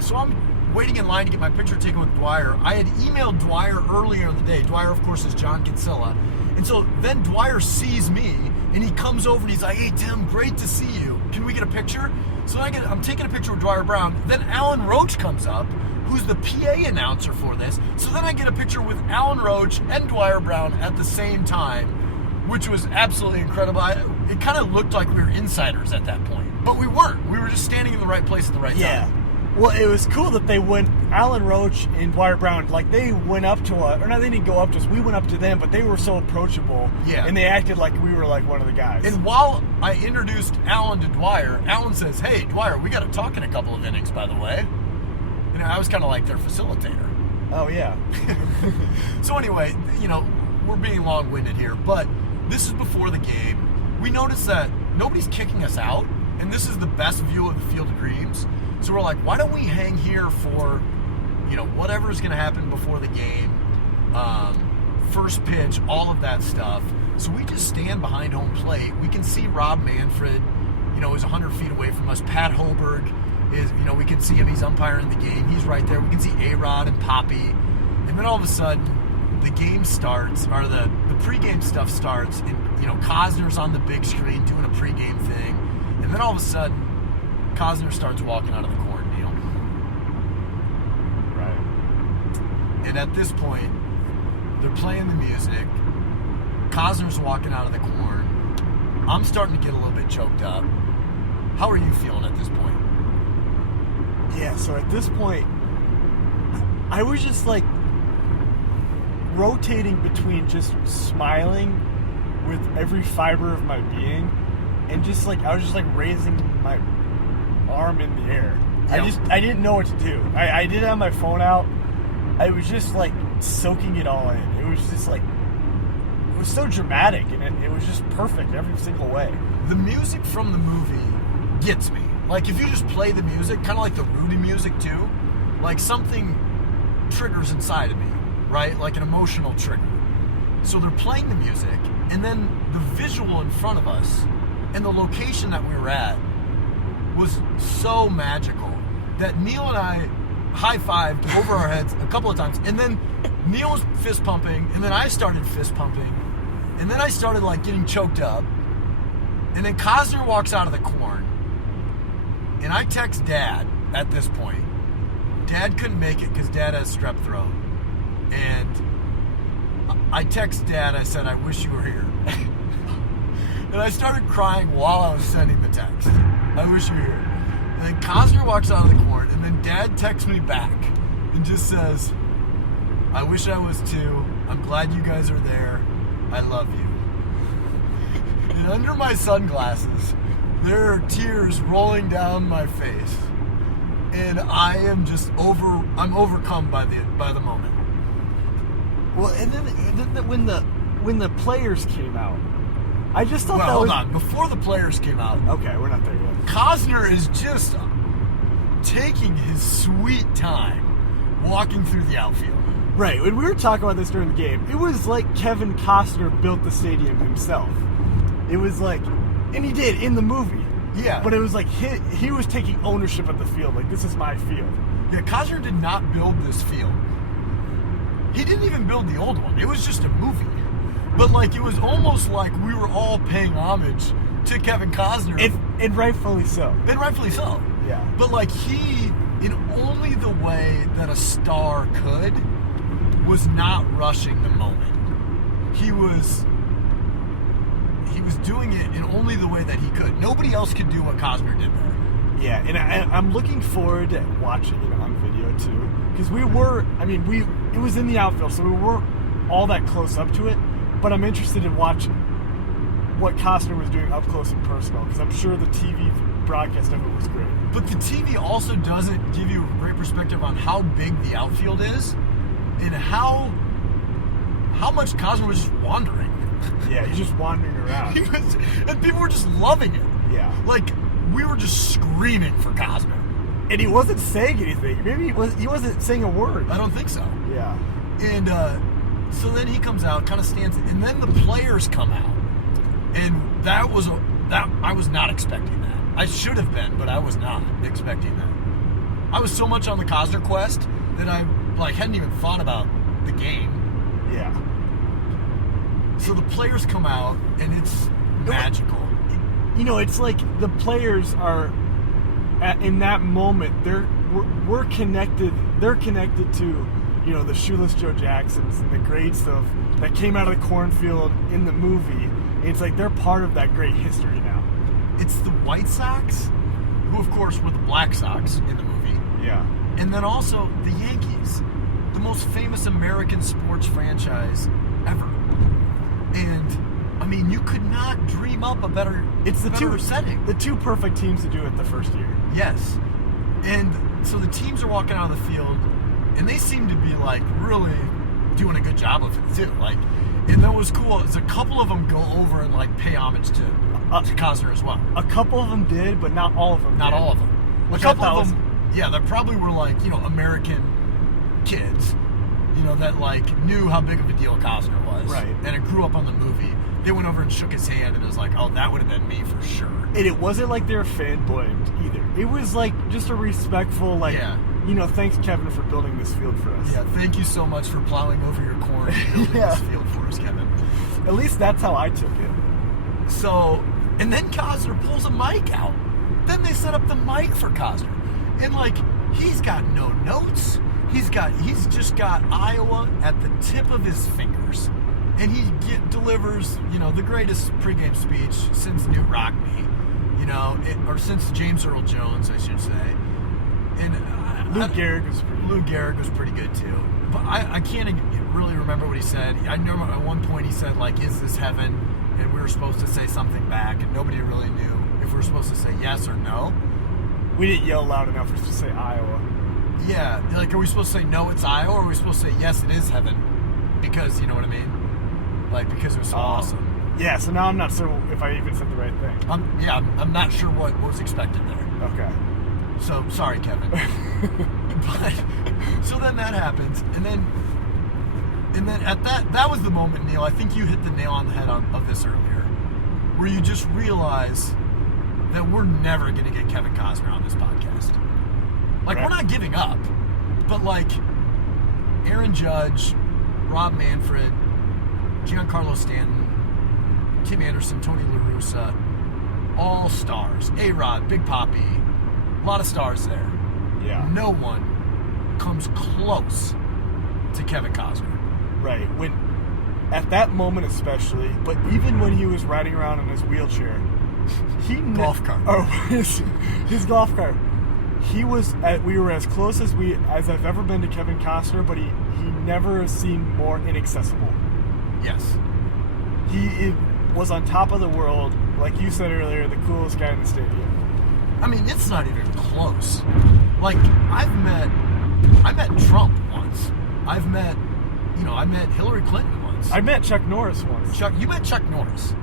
So I'm waiting in line to get my picture taken with Dwyer. I had emailed Dwyer earlier in the day. Dwyer, of course, is John Kinsella. And so then Dwyer sees me, and he comes over and he's like, "Hey, Tim, great to see you. Can we get a picture?" So I'm taking a picture with Dwyer Brown. Then Alan Roach comes up, who's the PA announcer for this. So then I get a picture with Alan Roach and Dwyer Brown at the same time, which was absolutely incredible. It kind of looked like we were insiders at that point, but we weren't. We were just standing in the right place at the right time. Yeah. Well, it was cool that Alan Roach and Dwyer Brown, like they went up to us, or no, they didn't go up to us, we went up to them, but they were so approachable. Yeah. And they acted like we were like one of the guys. And while I introduced Alan to Dwyer, Alan says, "Hey, Dwyer, we got to talk in a couple of innings, by the way." You know, I was kind of like their facilitator. Oh, yeah. So anyway, you know, we're being long-winded here, but this is before the game. We noticed that nobody's kicking us out, and this is the best view of the Field of Dreams. So we're like, why don't we hang here for, you know, whatever's going to happen before the game, first pitch, all of that stuff. So we just stand behind home plate. We can see Rob Manfred, you know, is 100 feet away from us. Pat Hoberg is, you know, we can see him. He's umpiring the game. He's right there. We can see A-Rod and Poppy. And then all of a sudden, the game starts, or the pregame stuff starts, and, you know, Cosner's on the big screen doing a pregame thing. And then all of a sudden, Cosner starts walking out of the corn, Neil. Right. And at this point, they're playing the music. Cosner's walking out of the corn. I'm starting to get a little bit choked up. How are you feeling at this point? Yeah, so at this point, I was just like rotating between just smiling with every fiber of my being and just like, I was just like raising my arm in the air. Yeah. I didn't know what to do. I did have my phone out. I was just like soaking it all in. It was just like, it was so dramatic, and it was just perfect every single way. The music from the movie gets me. Like, if you just play the music, kind of like the Rudy music too, like something triggers inside of me, right? Like an emotional trigger. So they're playing the music, and then the visual in front of us and the location that we were at was so magical that Neil and I high-fived over our heads a couple of times, and then Neil was fist pumping, and then I started fist pumping, and then I started like getting choked up, and then Cosner walks out of the corn, and I text Dad at this point. Dad couldn't make it because Dad has strep throat, and I text Dad. I said, "I wish you were here." And I started crying while I was sending the text. "I wish you were here." And then Cosner walks out of the corn, and then Dad texts me back and just says, "I wish I was too. I'm glad you guys are there. I love you." And under my sunglasses, there are tears rolling down my face. And I am just I'm overcome by the moment. Well, and then when the players came out, I just thought hold on. Before the players came out, okay, we're not there yet. Cosner is just taking his sweet time walking through the outfield. Right. When we were talking about this during the game, it was like Kevin Costner built the stadium himself. It was like, and he did in the movie. Yeah. But it was like he was taking ownership of the field. Like, this is my field. Yeah, Cosner did not build this field. He didn't even build the old one. It was just a movie. But, like, it was almost like we were all paying homage to Kevin Costner. And rightfully so. And rightfully so. Yeah. But, like, he, in only the way that a star could, was not rushing the moment. he was doing it in only the way that he could. Nobody else could do what Cosner did there. Yeah, and I'm looking forward to watching it on video too, because it was in the outfield, so we weren't all that close up to it, but I'm interested in watching what Costner was doing up close and personal, because I'm sure the TV broadcast of it was great. But the TV also doesn't give you a great perspective on how big the outfield is and how much Cosner was just wandering. Yeah, he's just wandering around. And people were just loving it. Yeah. Like, we were just screaming for Cosner. And he wasn't saying anything. Maybe he wasn't saying a word. I don't think so. Yeah. And so then he comes out, kind of stands, and then the players come out. And I was not expecting that. I should have been, but I was not expecting that. I was so much on the Cosner quest that I hadn't even thought about the game. Yeah. So the players come out, and it's magical. It's like the players are, in that moment, we're connected. They're connected to, the Shoeless Joe Jacksons and the great stuff that came out of the cornfield in the movie. It's like they're part of that great history now. It's the White Sox, who of course were the Black Sox in the movie. Yeah. And then also the Yankees, the most famous American sports franchise ever. And you could not dream up a better setting. The two perfect teams to do it the first year. Yes. And so the teams are walking out of the field, and they seem to be really doing a good job of it too. And that was cool. Is a couple of them go over and pay homage to Cosner as well. A couple of them did, but not all of them. Not did. all of them. A couple of them, yeah, that probably were American kids, that knew how big of a deal Cosner was, right? And it grew up on the movie. They went over and shook his hand, and it was like, oh, that would have been me for sure. And it wasn't like they were fanboying either. It was just a respectful, thanks, Kevin, for building this field for us. Yeah, thank you so much for plowing over your corn and building this field for us, Kevin. At least that's how I took it. So, and then Cosner pulls a mic out. Then they set up the mic for Cosner. And, he's got no notes. He's just got Iowa at the tip of his fingers. And he delivers, the greatest pregame speech since Newt Rockne, or since James Earl Jones, I should say. And Lou Gehrig was pretty good too. But I can't really remember what he said. I know at one point he said, is this heaven? And we were supposed to say something back, and nobody really knew if we were supposed to say yes or no. We didn't yell loud enough for us to say Iowa. Yeah, are we supposed to say no, it's Iowa, or are we supposed to say yes, it is heaven? Because, you know what I mean? Because it was so awesome. Yeah, so now I'm not sure if I even said the right thing. I'm not sure what was expected there. Okay. So, sorry, Kevin. But, so then that happens, and then at that was the moment, Neil, I think you hit the nail on the head of this earlier, where you just realize that we're never going to get Kevin Cosner on this podcast. Right. We're not giving up, but Aaron Judge, Rob Manfred, Giancarlo Stanton, Tim Anderson, Tony La Russa, all stars. A-Rod, Big Papi, a lot of stars there. Yeah. No one comes close to Kevin Cosner. Right. At that moment especially, but even when he was riding around in his wheelchair, golf cart. Oh, his golf cart. We were as close as I've ever been to Kevin Costner, but he never seemed more inaccessible. Yes. He was on top of the world, like you said earlier, the coolest guy in the stadium. It's not even close. I met Trump once. I met Hillary Clinton once. I met Chuck Norris once. You met Chuck Norris.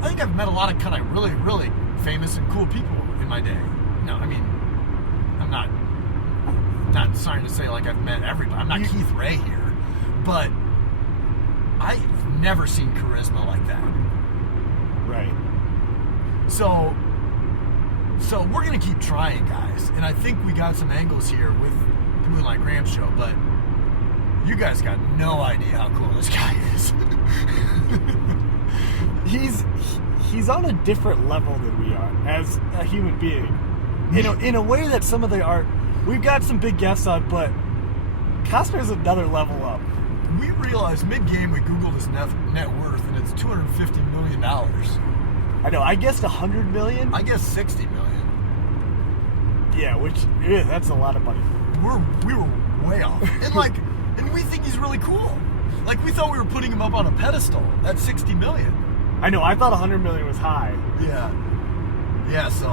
I think I've met a lot of kind of really, really famous and cool people in my day. No, I'm not starting to say I've met everybody. I'm not Keith Ray here, but I've never seen charisma like that. Right. So we're going to keep trying, guys. And I think we got some angles here with the Moonlight Graham show, but you guys got no idea how cool this guy is. He's on a different level than we are as a human being. In a way that some of the art, we've got some big guests on, but Costner's another level up. we realized mid-game we Googled his net worth, and it's $250 million. I know. I guessed 100 million. I guess 60 million. Yeah, that's a lot of money. We were way off. And we think he's really cool. Like, we thought we were putting him up on a pedestal at 60 million. I know. I thought 100 million was high. Yeah, so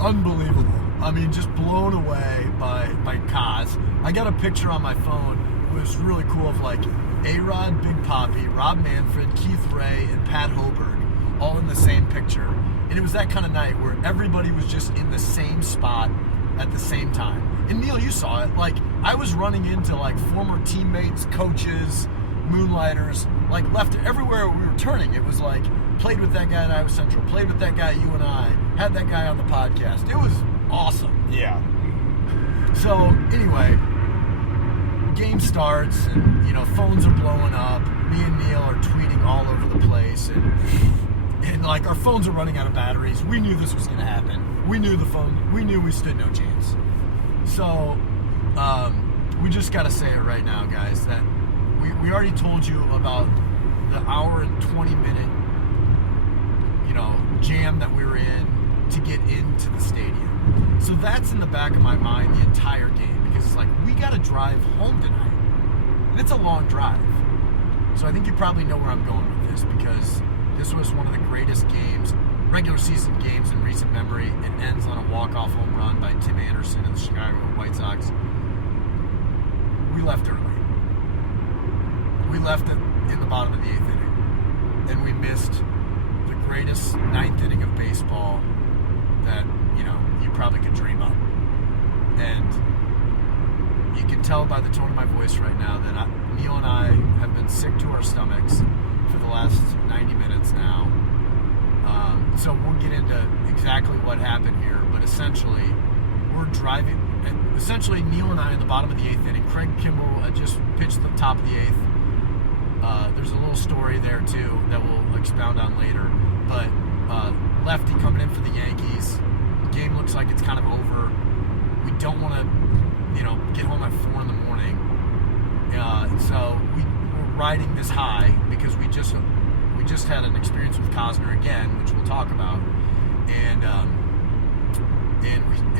unbelievable. I mean, just blown away by Kaz. I got a picture on my phone. It was really cool of like A-Rod, Big Poppy, Rob Manfred, Keith Ray, and Pat Hoberg all in the same picture. And it was that kind of night where everybody was just in the same spot at the same time. And Neil, you saw it. Like, I was running into like former teammates, coaches, moonlighters, like left everywhere we were turning. It was like, played with that guy at Iowa Central, played with that guy at UNI, had that guy on the podcast. It was awesome. Yeah. So anyway, game starts, and phones are blowing up. Me and Neil are tweeting all over the place, and like our phones are running out of batteries. We knew this was going to happen. We knew we stood no chance. So we just got to say it right now, guys, that we already told you about the hour and 20 minute jam that we were in to get into the stadium. So that's in the back of my mind the entire game, because it's like, we got to drive home tonight. And it's a long drive. So I think you probably know where I'm going with this, because this was one of the greatest games, regular season games in recent memory. It ends on a walk-off home run by Tim Anderson of the Chicago White Sox. We left early. We left it in the bottom of the 8th inning. And we missed the greatest 9th inning of baseball that, you probably could dream of. And you can tell by the tone of my voice right now that Neil and I have been sick to our stomachs for the last 90 minutes now. So we'll get into exactly what happened here, but essentially, we're driving. Essentially, Neil and I in the bottom of the 8th inning. Craig Kimball had just pitched the top of the 8th. There's a little story there too that we'll expound on later. But lefty coming in for the Yankees. The game looks like it's kind of over. We don't want to, get home at 4 in the morning. So we're riding this high because we just had an experience with Cosner again, which we'll talk about. And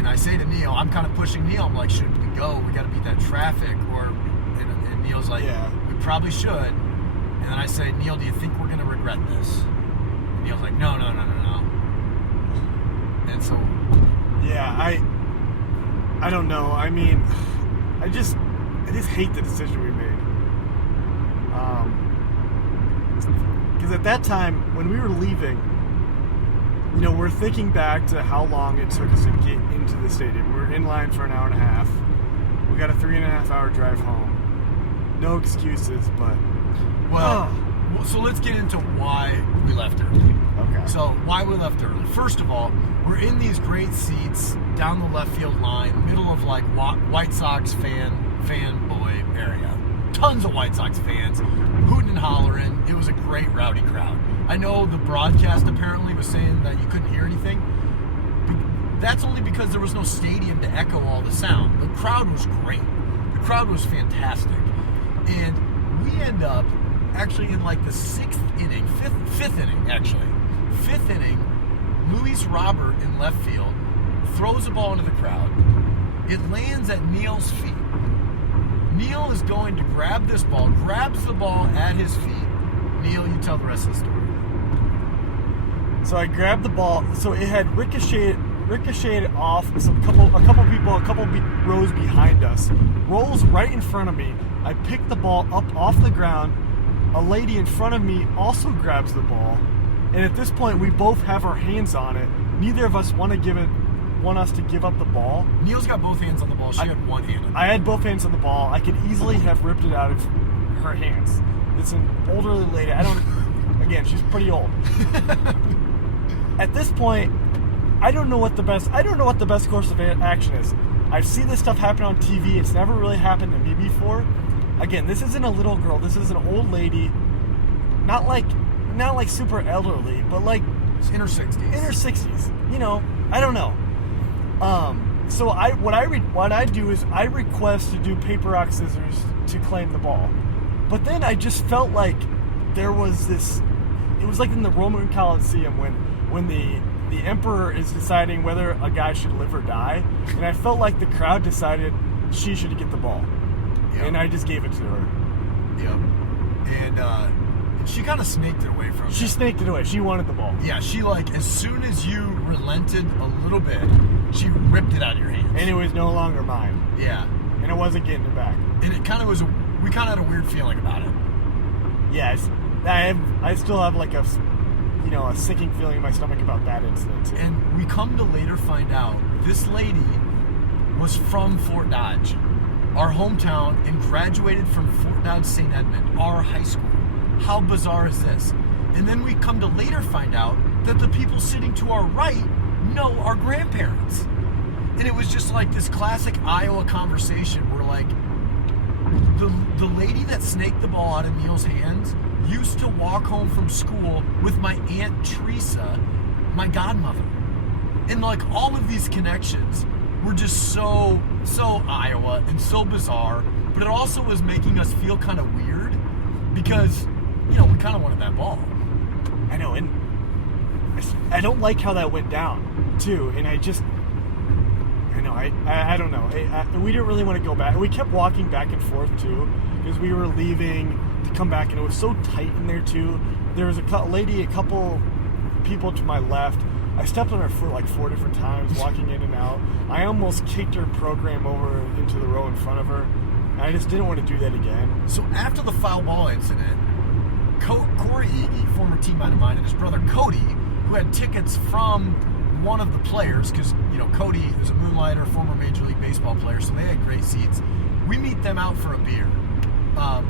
I say to Neil, I'm kind of pushing Neil. I'm like, should we go? We got to beat that traffic. And Neil's like, yeah, we probably should. And then I say, Neil, do you think we're going to regret this? And Neil's like, no. And so, yeah, I don't know. I mean, I just hate the decision we made. Because at that time, when we were leaving, we're thinking back to how long it took us to get into the stadium. We were in line for an hour and a half. We got a 3.5 hour drive home. No excuses, but... Well, so let's get into why we left early. Okay. So, why we left early. First of all, we're in these great seats down the left field line, middle of like White Sox fanboy area. Tons of White Sox fans, hooting and hollering. It was a great rowdy crowd. I know the broadcast apparently was saying that you couldn't hear anything. That's only because there was no stadium to echo all the sound. The crowd was great. The crowd was fantastic. And we end up actually in like the 6th inning, fifth inning actually. 5th inning, Luis Robert in left field throws the ball into the crowd. It lands at Neil's feet. Neil is going to grab this ball, grabs the ball at his feet. Neil, you tell the rest of the story. So I grabbed the ball. So it had ricocheted off a couple people, a couple rows behind us. Rolls right in front of me. I pick the ball up off the ground. A lady in front of me also grabs the ball. And at this point, we both have our hands on it. Neither of us want us to give up the ball. Neil's got both hands on the ball. She had one hand on it. I had both hands on the ball. I could easily have ripped it out of her hands. It's an elderly lady. Again, she's pretty old. At this point, I don't know what the best course of action is. I've seen this stuff happen on TV. It's never really happened to me before. Again, this isn't a little girl. This is an old lady. Not like super elderly, but like in her 60s. In her 60s. I don't know. So what I do is I request to do paper, rock, scissors to claim the ball. But then I just felt like there was this. It was like in the Roman Colosseum when the emperor is deciding whether a guy should live or die, and I felt like the crowd decided she should get the ball, and I just gave it to her. Yep. And she kind of snaked it away from She snaked it away. She wanted the ball. Yeah, she as soon as you relented a little bit, she ripped it out of your hands. And it was no longer mine. Yeah. And it wasn't getting it back. And it kind of was, we kind of had a weird feeling about it. Yes. I still have like a sinking feeling in my stomach about that incident too. And we come to later find out this lady was from Fort Dodge, our hometown, and graduated from Fort Dodge St. Edmund, our high school. How bizarre is this? And then we come to later find out that the people sitting to our right know our grandparents. And it was just like this classic Iowa conversation where like the lady that snaked the ball out of Neil's hands used to walk home from school with my Aunt Teresa, my godmother. And like all of these connections were just so Iowa and so bizarre, but it also was making us feel kind of weird because, we kind of wanted that ball. I know, and I don't like how that went down, too, and I don't know. We didn't really want to go back. We kept walking back and forth, too, because we were leaving to come back, and it was so tight in there, too. There was a couple people to my left. I stepped on her foot like 4 different times, walking in and out. I almost kicked her program over into the row in front of her, and I just didn't want to do that again. So after the foul ball incident, Corey Iggy, former teammate of mine, and his brother Cody, who had tickets from one of the players, because Cody is a moonlighter, former Major League Baseball player, so they had great seats. We meet them out for a beer.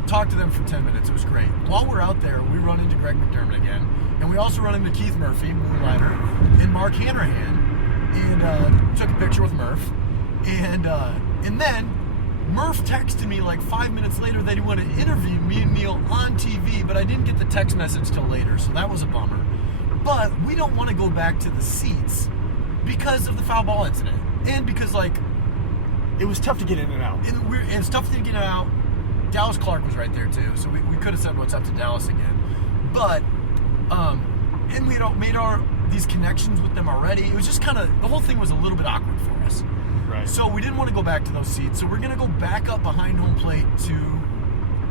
Talk to them for 10 minutes. It was great. While we're out there, we run into Greg McDermott again, and we also run into Keith Murphy, moonlighter, and Mark Hanrahan, and took a picture with Murph. And then Murph texted me like 5 minutes later that he wanted to interview me and Neil on TV, but I didn't get the text message till later, so that was a bummer. But we don't want to go back to the seats because of the foul ball incident, and because it was tough to get in and out. And it's tough to get in and out. Dallas Clark was right there too, so we could have said what's up to Dallas again. But and we made these connections with them already. It was just kind of, the whole thing was a little bit awkward for us. Right. So we didn't want to go back to those seats. So we're going to go back up behind home plate to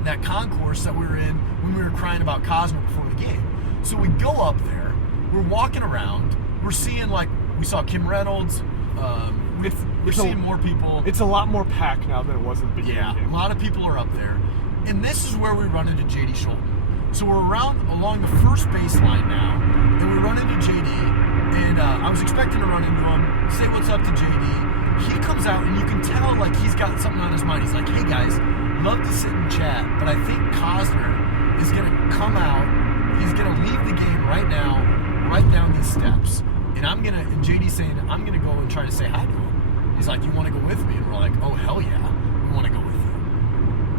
that concourse that we were in when we were crying about Cosner before the game. So we go up there. We're walking around. We're seeing we saw Kim Reynolds. We're seeing more people. It's a lot more packed now than it was at the beginning of the game. A lot of people are up there. And this is where we run into J.D. Schulten. So we're along the first baseline now, and we run into J.D., and I was expecting to run into him, say what's up to J.D. He comes out, and you can tell he's got something on his mind. He's like, hey guys, love to sit and chat, but I think Cosner is going to come out. He's going to leave the game right now, right down these steps. And J.D. saying, I'm going to go and try to say hi to him. He's like, you want to go with me? And we're like, oh, hell yeah, we want to go with you.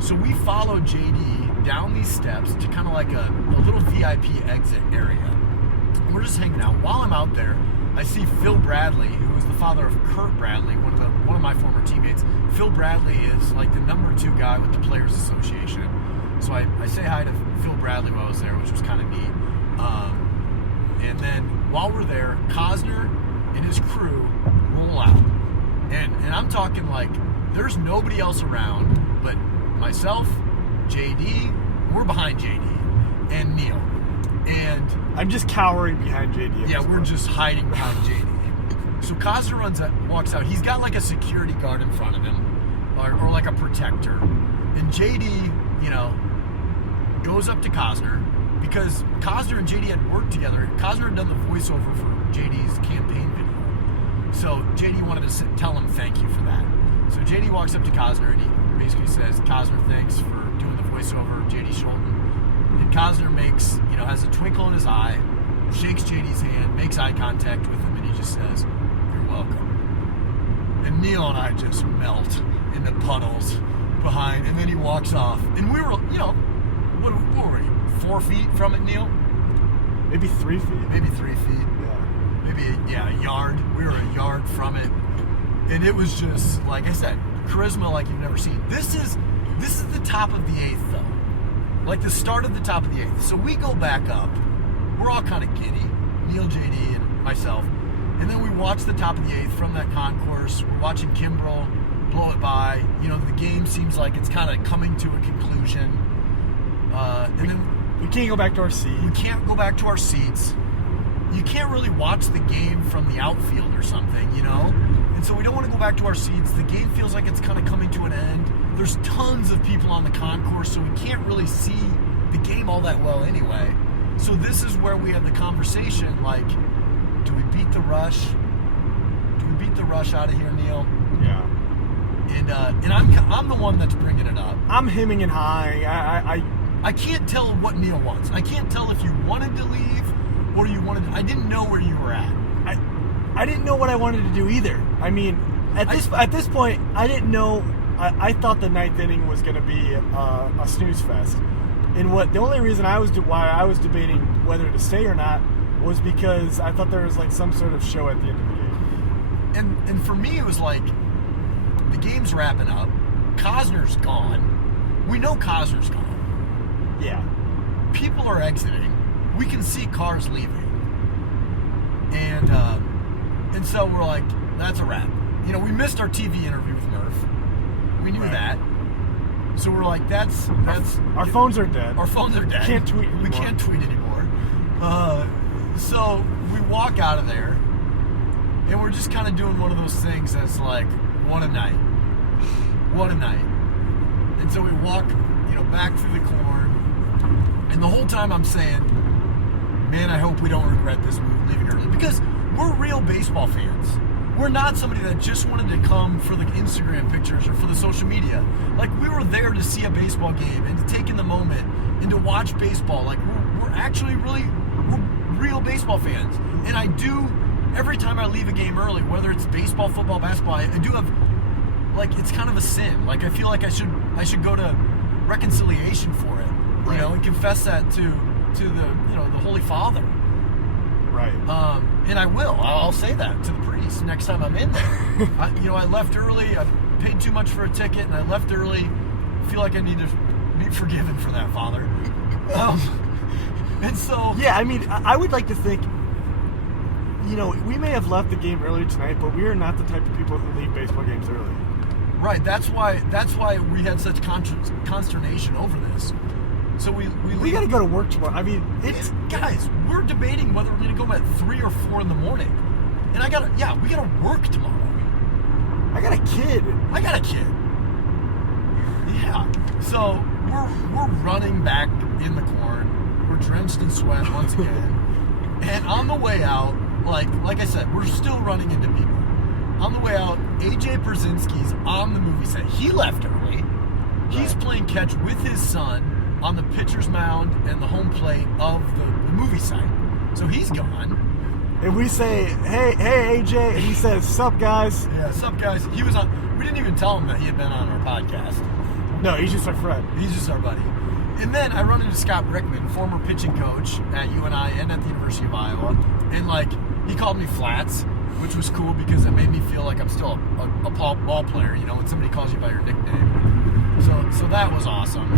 So we follow J.D. down these steps to kind of like a little VIP exit area. And we're just hanging out. While I'm out there, I see Phil Bradley, who is the father of Kurt Bradley, one of my former teammates. Phil Bradley is like the number 2 guy with the Players Association. So I say hi to Phil Bradley while I was there, which was kind of neat. And then while we're there, Cosner and his crew roll out. And I'm talking there's nobody else around but myself, JD, we're behind JD, and Neil. And I'm just cowering behind JD. Yeah, we're just hiding behind JD. So Cosner walks out. He's got a security guard in front of him, or like a protector. And JD, goes up to Cosner, because Cosner and JD had worked together. Cosner had done the voiceover for JD's campaign video. So JD wanted to tell him thank you for that. So JD walks up to Cosner and he basically says, Cosner, thanks for doing the voiceover, JD Schulten. And Cosner has a twinkle in his eye, shakes JD's hand, makes eye contact with him, and he just says, you're welcome. And Neil and I just melt in the puddles behind, and then he walks off. And we were, what were we? 4 feet from it, Neil? Maybe 3 feet. Maybe 3 feet. Yeah. Maybe a yard. We were a yard from it. And it was just, like I said, charisma like you've never seen. This is the top of the 8th, though. like the start of the top of the 8th. So we go back up. We're all kind of giddy, Neil, JD, and myself. And then we watch the top of the 8th from that concourse. We're watching Kimbrell blow it by. You know, the game seems like it's kind of coming to a conclusion. And then we can't go back to our seats. We can't go back to our seats. You can't really watch the game from the outfield or something, you know? And so we don't want to go back to our seats. The game feels like it's kind of coming to an end. There's tons of people on the concourse, so we can't really see the game all that well anyway. So this is where we have the conversation, like, do we beat the rush? Do we beat the rush out of here, Neil? Yeah. And I'm the one that's bringing it up. I'm hemming and hawing. I can't tell what Neil wants. I can't tell if you wanted to leave or you wanted to, I didn't know where you were at. I didn't know what I wanted to do either. I mean, at this point, I didn't know. I thought the 9th inning was going to be a snooze fest. And the only reason why I was debating whether to stay or not was because I thought there was like some sort of show at the end of the game. And for me, it was like the game's wrapping up. Cosner's gone. We know Cosner's gone. Yeah. People are exiting. We can see cars leaving. And so we're like, that's a wrap. You know, we missed our TV interview with Murph. We knew that. So we're like, that's our phones are dead. Our phones are dead. Can't tweet anymore. We can't tweet anymore. So we walk out of there, and we're just kind of doing one of those things that's like, what a night. What a night. And so we walk, you know, back through the corn, and the whole time I'm saying, man, I hope we don't regret this move leaving early, because we're real baseball fans. We're not somebody that just wanted to come for the Instagram pictures or for the social media. Like, we were there to see a baseball game and to take in the moment and to watch baseball. Like, we're actually we're real baseball fans. And I do, every time I leave a game early, whether it's baseball, football, basketball, I do have, like, it's kind of a sin. Like, I feel like I should go to reconciliation for it, you know, and confess that to the, you know, the Holy Father. Right. And I will. I'll say that to the priest next time I'm in there. I left early. I paid too much for a ticket, and I left early. I feel like I need to be forgiven for that, Father. And so... Yeah, I mean, I would like to think, you know, we may have left the game early tonight, but we are not the type of people who leave baseball games early. Right. That's why we had such consternation over this. So we got to go to work tomorrow. I mean, guys, we're debating whether we're going to go at 3 or 4 in the morning. And we got to work tomorrow. I got a kid. Yeah. So we're running back in the corn. We're drenched in sweat once again. And on the way out, like I said, we're still running into people. On the way out, AJ Brzezinski's on the movie set. He left early. He's playing catch with his son on the pitcher's mound and the home plate of the movie site. So he's gone. And we say, hey AJ, and he says, sup guys. Yeah, sup guys. He was on, we didn't even tell him that he had been on our podcast. No, he's just our friend. He's just our buddy. And then I run into Scott Rickman, former pitching coach at UNI and at the University of Iowa. And he called me Flats, which was cool because it made me feel like I'm still a ball player, you know, when somebody calls you by your nickname. So that was awesome.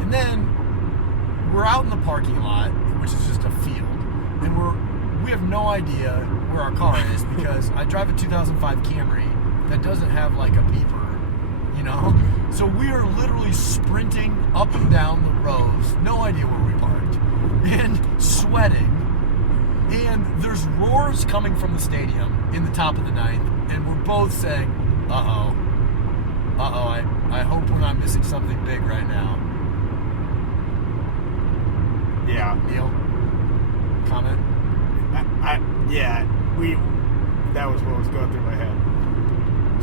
And then we're out in the parking lot, which is just a field, and we have no idea where our car is because I drive a 2005 Camry that doesn't have like a beeper, you know? So we are literally sprinting up and down the rows, no idea where we parked, and sweating. And there's roars coming from the stadium in the top of the 9th, and we're both saying, uh-oh, I hope we're not missing something big right now. Yeah. Neil? Comment? That was what was going through my head.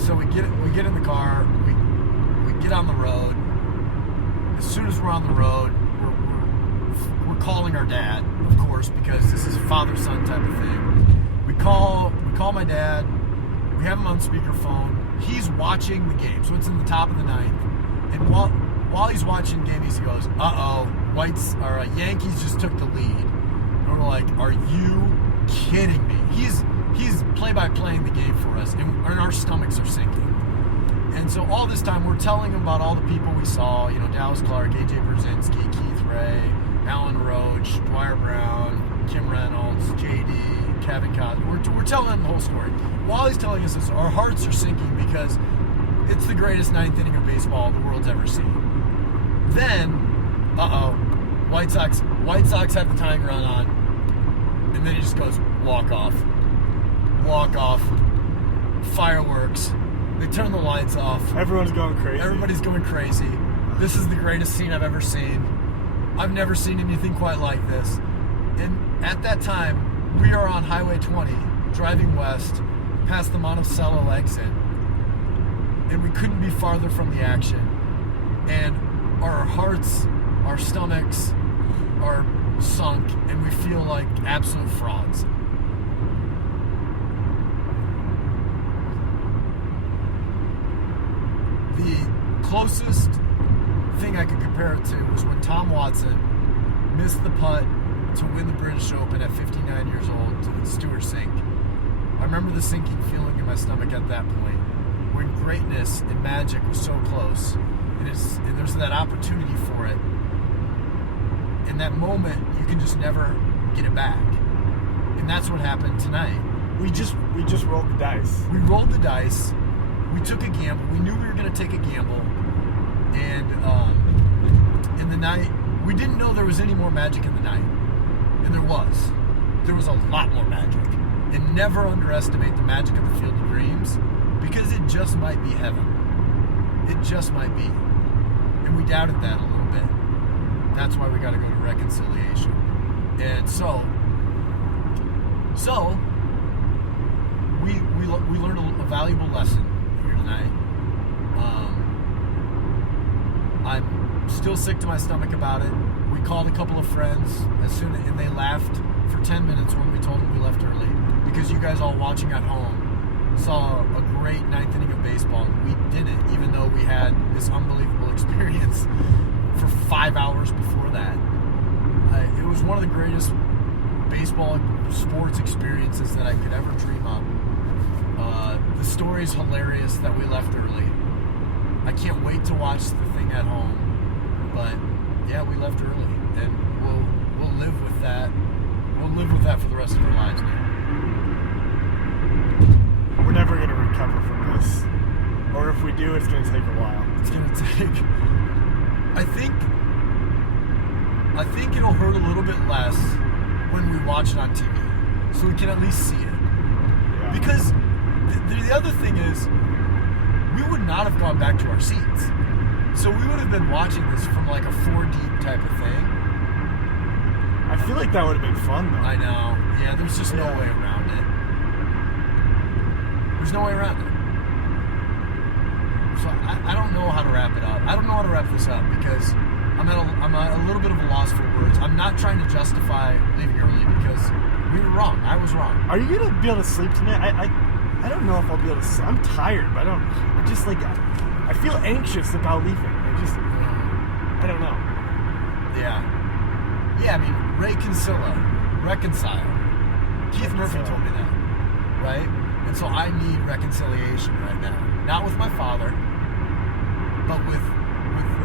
So we get in the car, we get on the road. As soon as we're on the road, we're calling our dad, of course, because this is a father-son type of thing. We call my dad. We have him on speakerphone. He's watching the game, so it's in the top of the 9th. And while he's watching the game, he goes, uh-oh, Yankees just took the lead. And we're like, are you kidding me? He's play-by-playing the game for us, and our stomachs are sinking. And so all this time we're telling them about all the people we saw, you know, Dallas Clark, AJ Brzezinski, Keith Ray, Alan Roach, Dwyer Brown, Kim Reynolds, JD, Kevin Cosby. We're telling them the whole story. While he's telling us this, our hearts are sinking because it's the greatest ninth inning of baseball the world's ever seen. Then, White Sox have the tying run on, and then he just goes, walk off, fireworks. They turn the lights off. Everyone's going crazy. Everybody's going crazy. This is the greatest scene I've ever seen. I've never seen anything quite like this. And at that time, we are on Highway 20, driving west, past the Monticello exit, and we couldn't be farther from the action. And our hearts, our stomachs are sunk, and we feel like absolute frauds. The closest thing I could compare it to was when Tom Watson missed the putt to win the British Open at 59 years old to the Stewart sink. I remember the sinking feeling in my stomach at that point, when greatness and magic was so close, and there's that opportunity for it. In that moment, you can just never get it back, and that's what happened tonight. We just rolled the dice. We rolled the dice. We took a gamble. We knew we were going to take a gamble, and in the night, we didn't know there was any more magic in the night, and there was. There was a lot more magic. And never underestimate the magic of the Field of Dreams, because it just might be heaven. It just might be. And we doubted that a little bit. That's why we got to go to reconciliation. And so we learned a valuable lesson here tonight. I'm still sick to my stomach about it. We called a couple of friends and they laughed for 10 minutes when we told them we left early, because you guys all watching at home saw a great ninth inning of baseball, and we didn't, even though we had this unbelievable experience for 5 hours before that. It was one of the greatest baseball sports experiences that I could ever dream up. The story's hilarious that we left early. I can't wait to watch the thing at home. But yeah, we left early, and we'll live with that. We'll live with that for the rest of our lives now. We're never going to recover from this. Or if we do, it's going to take a while. It's going to take... I think it'll hurt a little bit less when we watch it on TV, so we can at least see it. Yeah. Because the other thing is, we would not have gone back to our seats. So we would have been watching this from like a 4D type of thing. I feel like that would have been fun, though. I know. Yeah, there's just no way around it. There's no way around it. So I don't know how to wrap it up. I don't know how to wrap this up because I'm at a little bit of a loss for words. I'm not trying to justify leaving early because we were wrong. I was wrong. Are you going to be able to sleep tonight? I don't know if I'll be able to sleep. I'm tired, but I'm just like... I feel anxious about leaving. I don't know. Yeah. Yeah, I mean, reconcile. Keith Murphy told me that, right? And so I need reconciliation right now. Not with my father, but with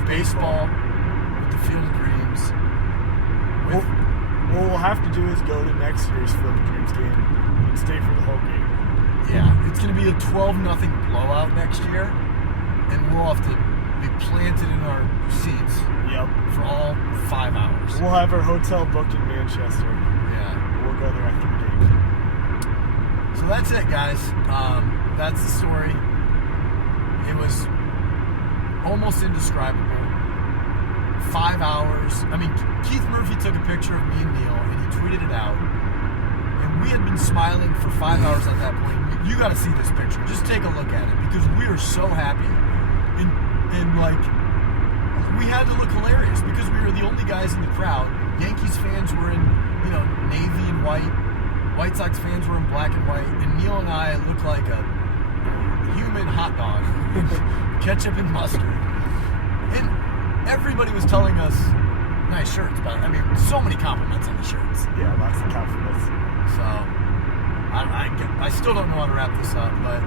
baseball, with the Field of Dreams. What we'll have to do is go to next year's Field of Dreams game and stay for the whole game. Yeah, it's going to be a 12-0 blowout next year. And we'll have to be planted in our seats for all 5 hours. We'll have our hotel booked in Manchester. Yeah. We'll go there after the game. So that's it, guys. That's the story. It was almost indescribable. 5 hours. I mean, Keith Murphy took a picture of me and Neil, and he tweeted it out. And we had been smiling for 5 hours at that point. You got to see this picture. Just take a look at it, because we are so happy. And like, we had to look hilarious because we were the only guys in the crowd. Yankees fans were in, navy and white. White Sox fans were in black and white. And Neil and I looked like a human hot dog. Ketchup and mustard. And everybody was telling us, nice shirts, but I mean, so many compliments on the shirts. Yeah, lots of compliments. So, I still don't know how to wrap this up, but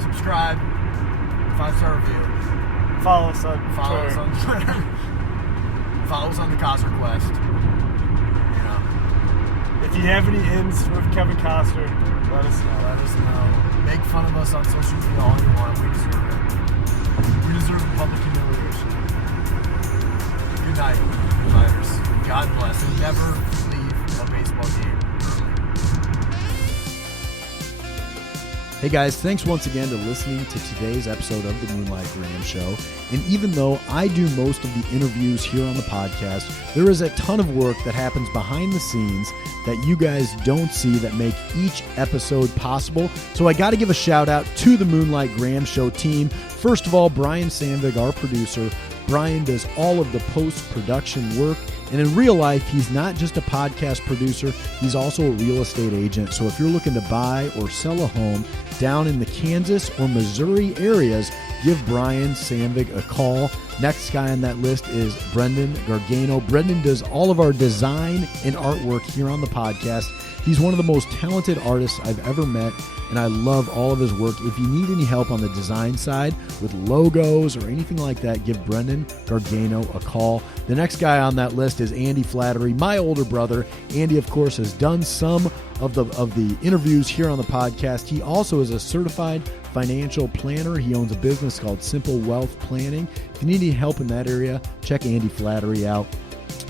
subscribe, 5-star review. Follow us on Follow us Twitter. on Twitter. Follow us on the Cosser Quest. You know, If you have any ins with Kevin Costner, let us know. let us know. Make fun of us on social media all you want. We deserve it. We deserve the public humiliation. Good night, Niners. God bless. And never leave a baseball game early. Hey guys, thanks once again to listening to today's episode of the Moonlight Graham Show. And even though I do most of the interviews here on the podcast, there is a ton of work that happens behind the scenes that you guys don't see that make each episode possible. So I got to give a shout out to the Moonlight Graham Show team. First of all, Brian Sandvig, our producer. Brian does all of the post-production work. And in real life, he's not just a podcast producer, he's also a real estate agent. So if you're looking to buy or sell a home down in the Kansas or Missouri areas, give Brian Sandvig a call. Next guy on that list is Brendan Gargano. Brendan does all of our design and artwork here on the podcast. He's one of the most talented artists I've ever met, and I love all of his work. If you need any help on the design side with logos or anything like that, give Brendan Gargano a call. The next guy on that list is Andy Flattery, my older brother. Andy, of course, has done some of the interviews here on the podcast. He also is a certified financial planner. He owns a business called Simple Wealth Planning. If you need any help in that area, check Andy Flattery out.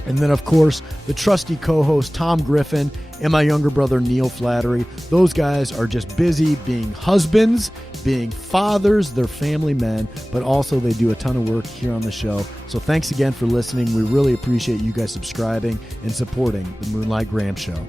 And then, of course, the trusty co-host Tom Griffin and my younger brother Neil Flattery. Those guys are just busy being husbands, being fathers, they're family men, but also they do a ton of work here on the show. So thanks again for listening. We really appreciate you guys subscribing and supporting the Moonlight Graham Show.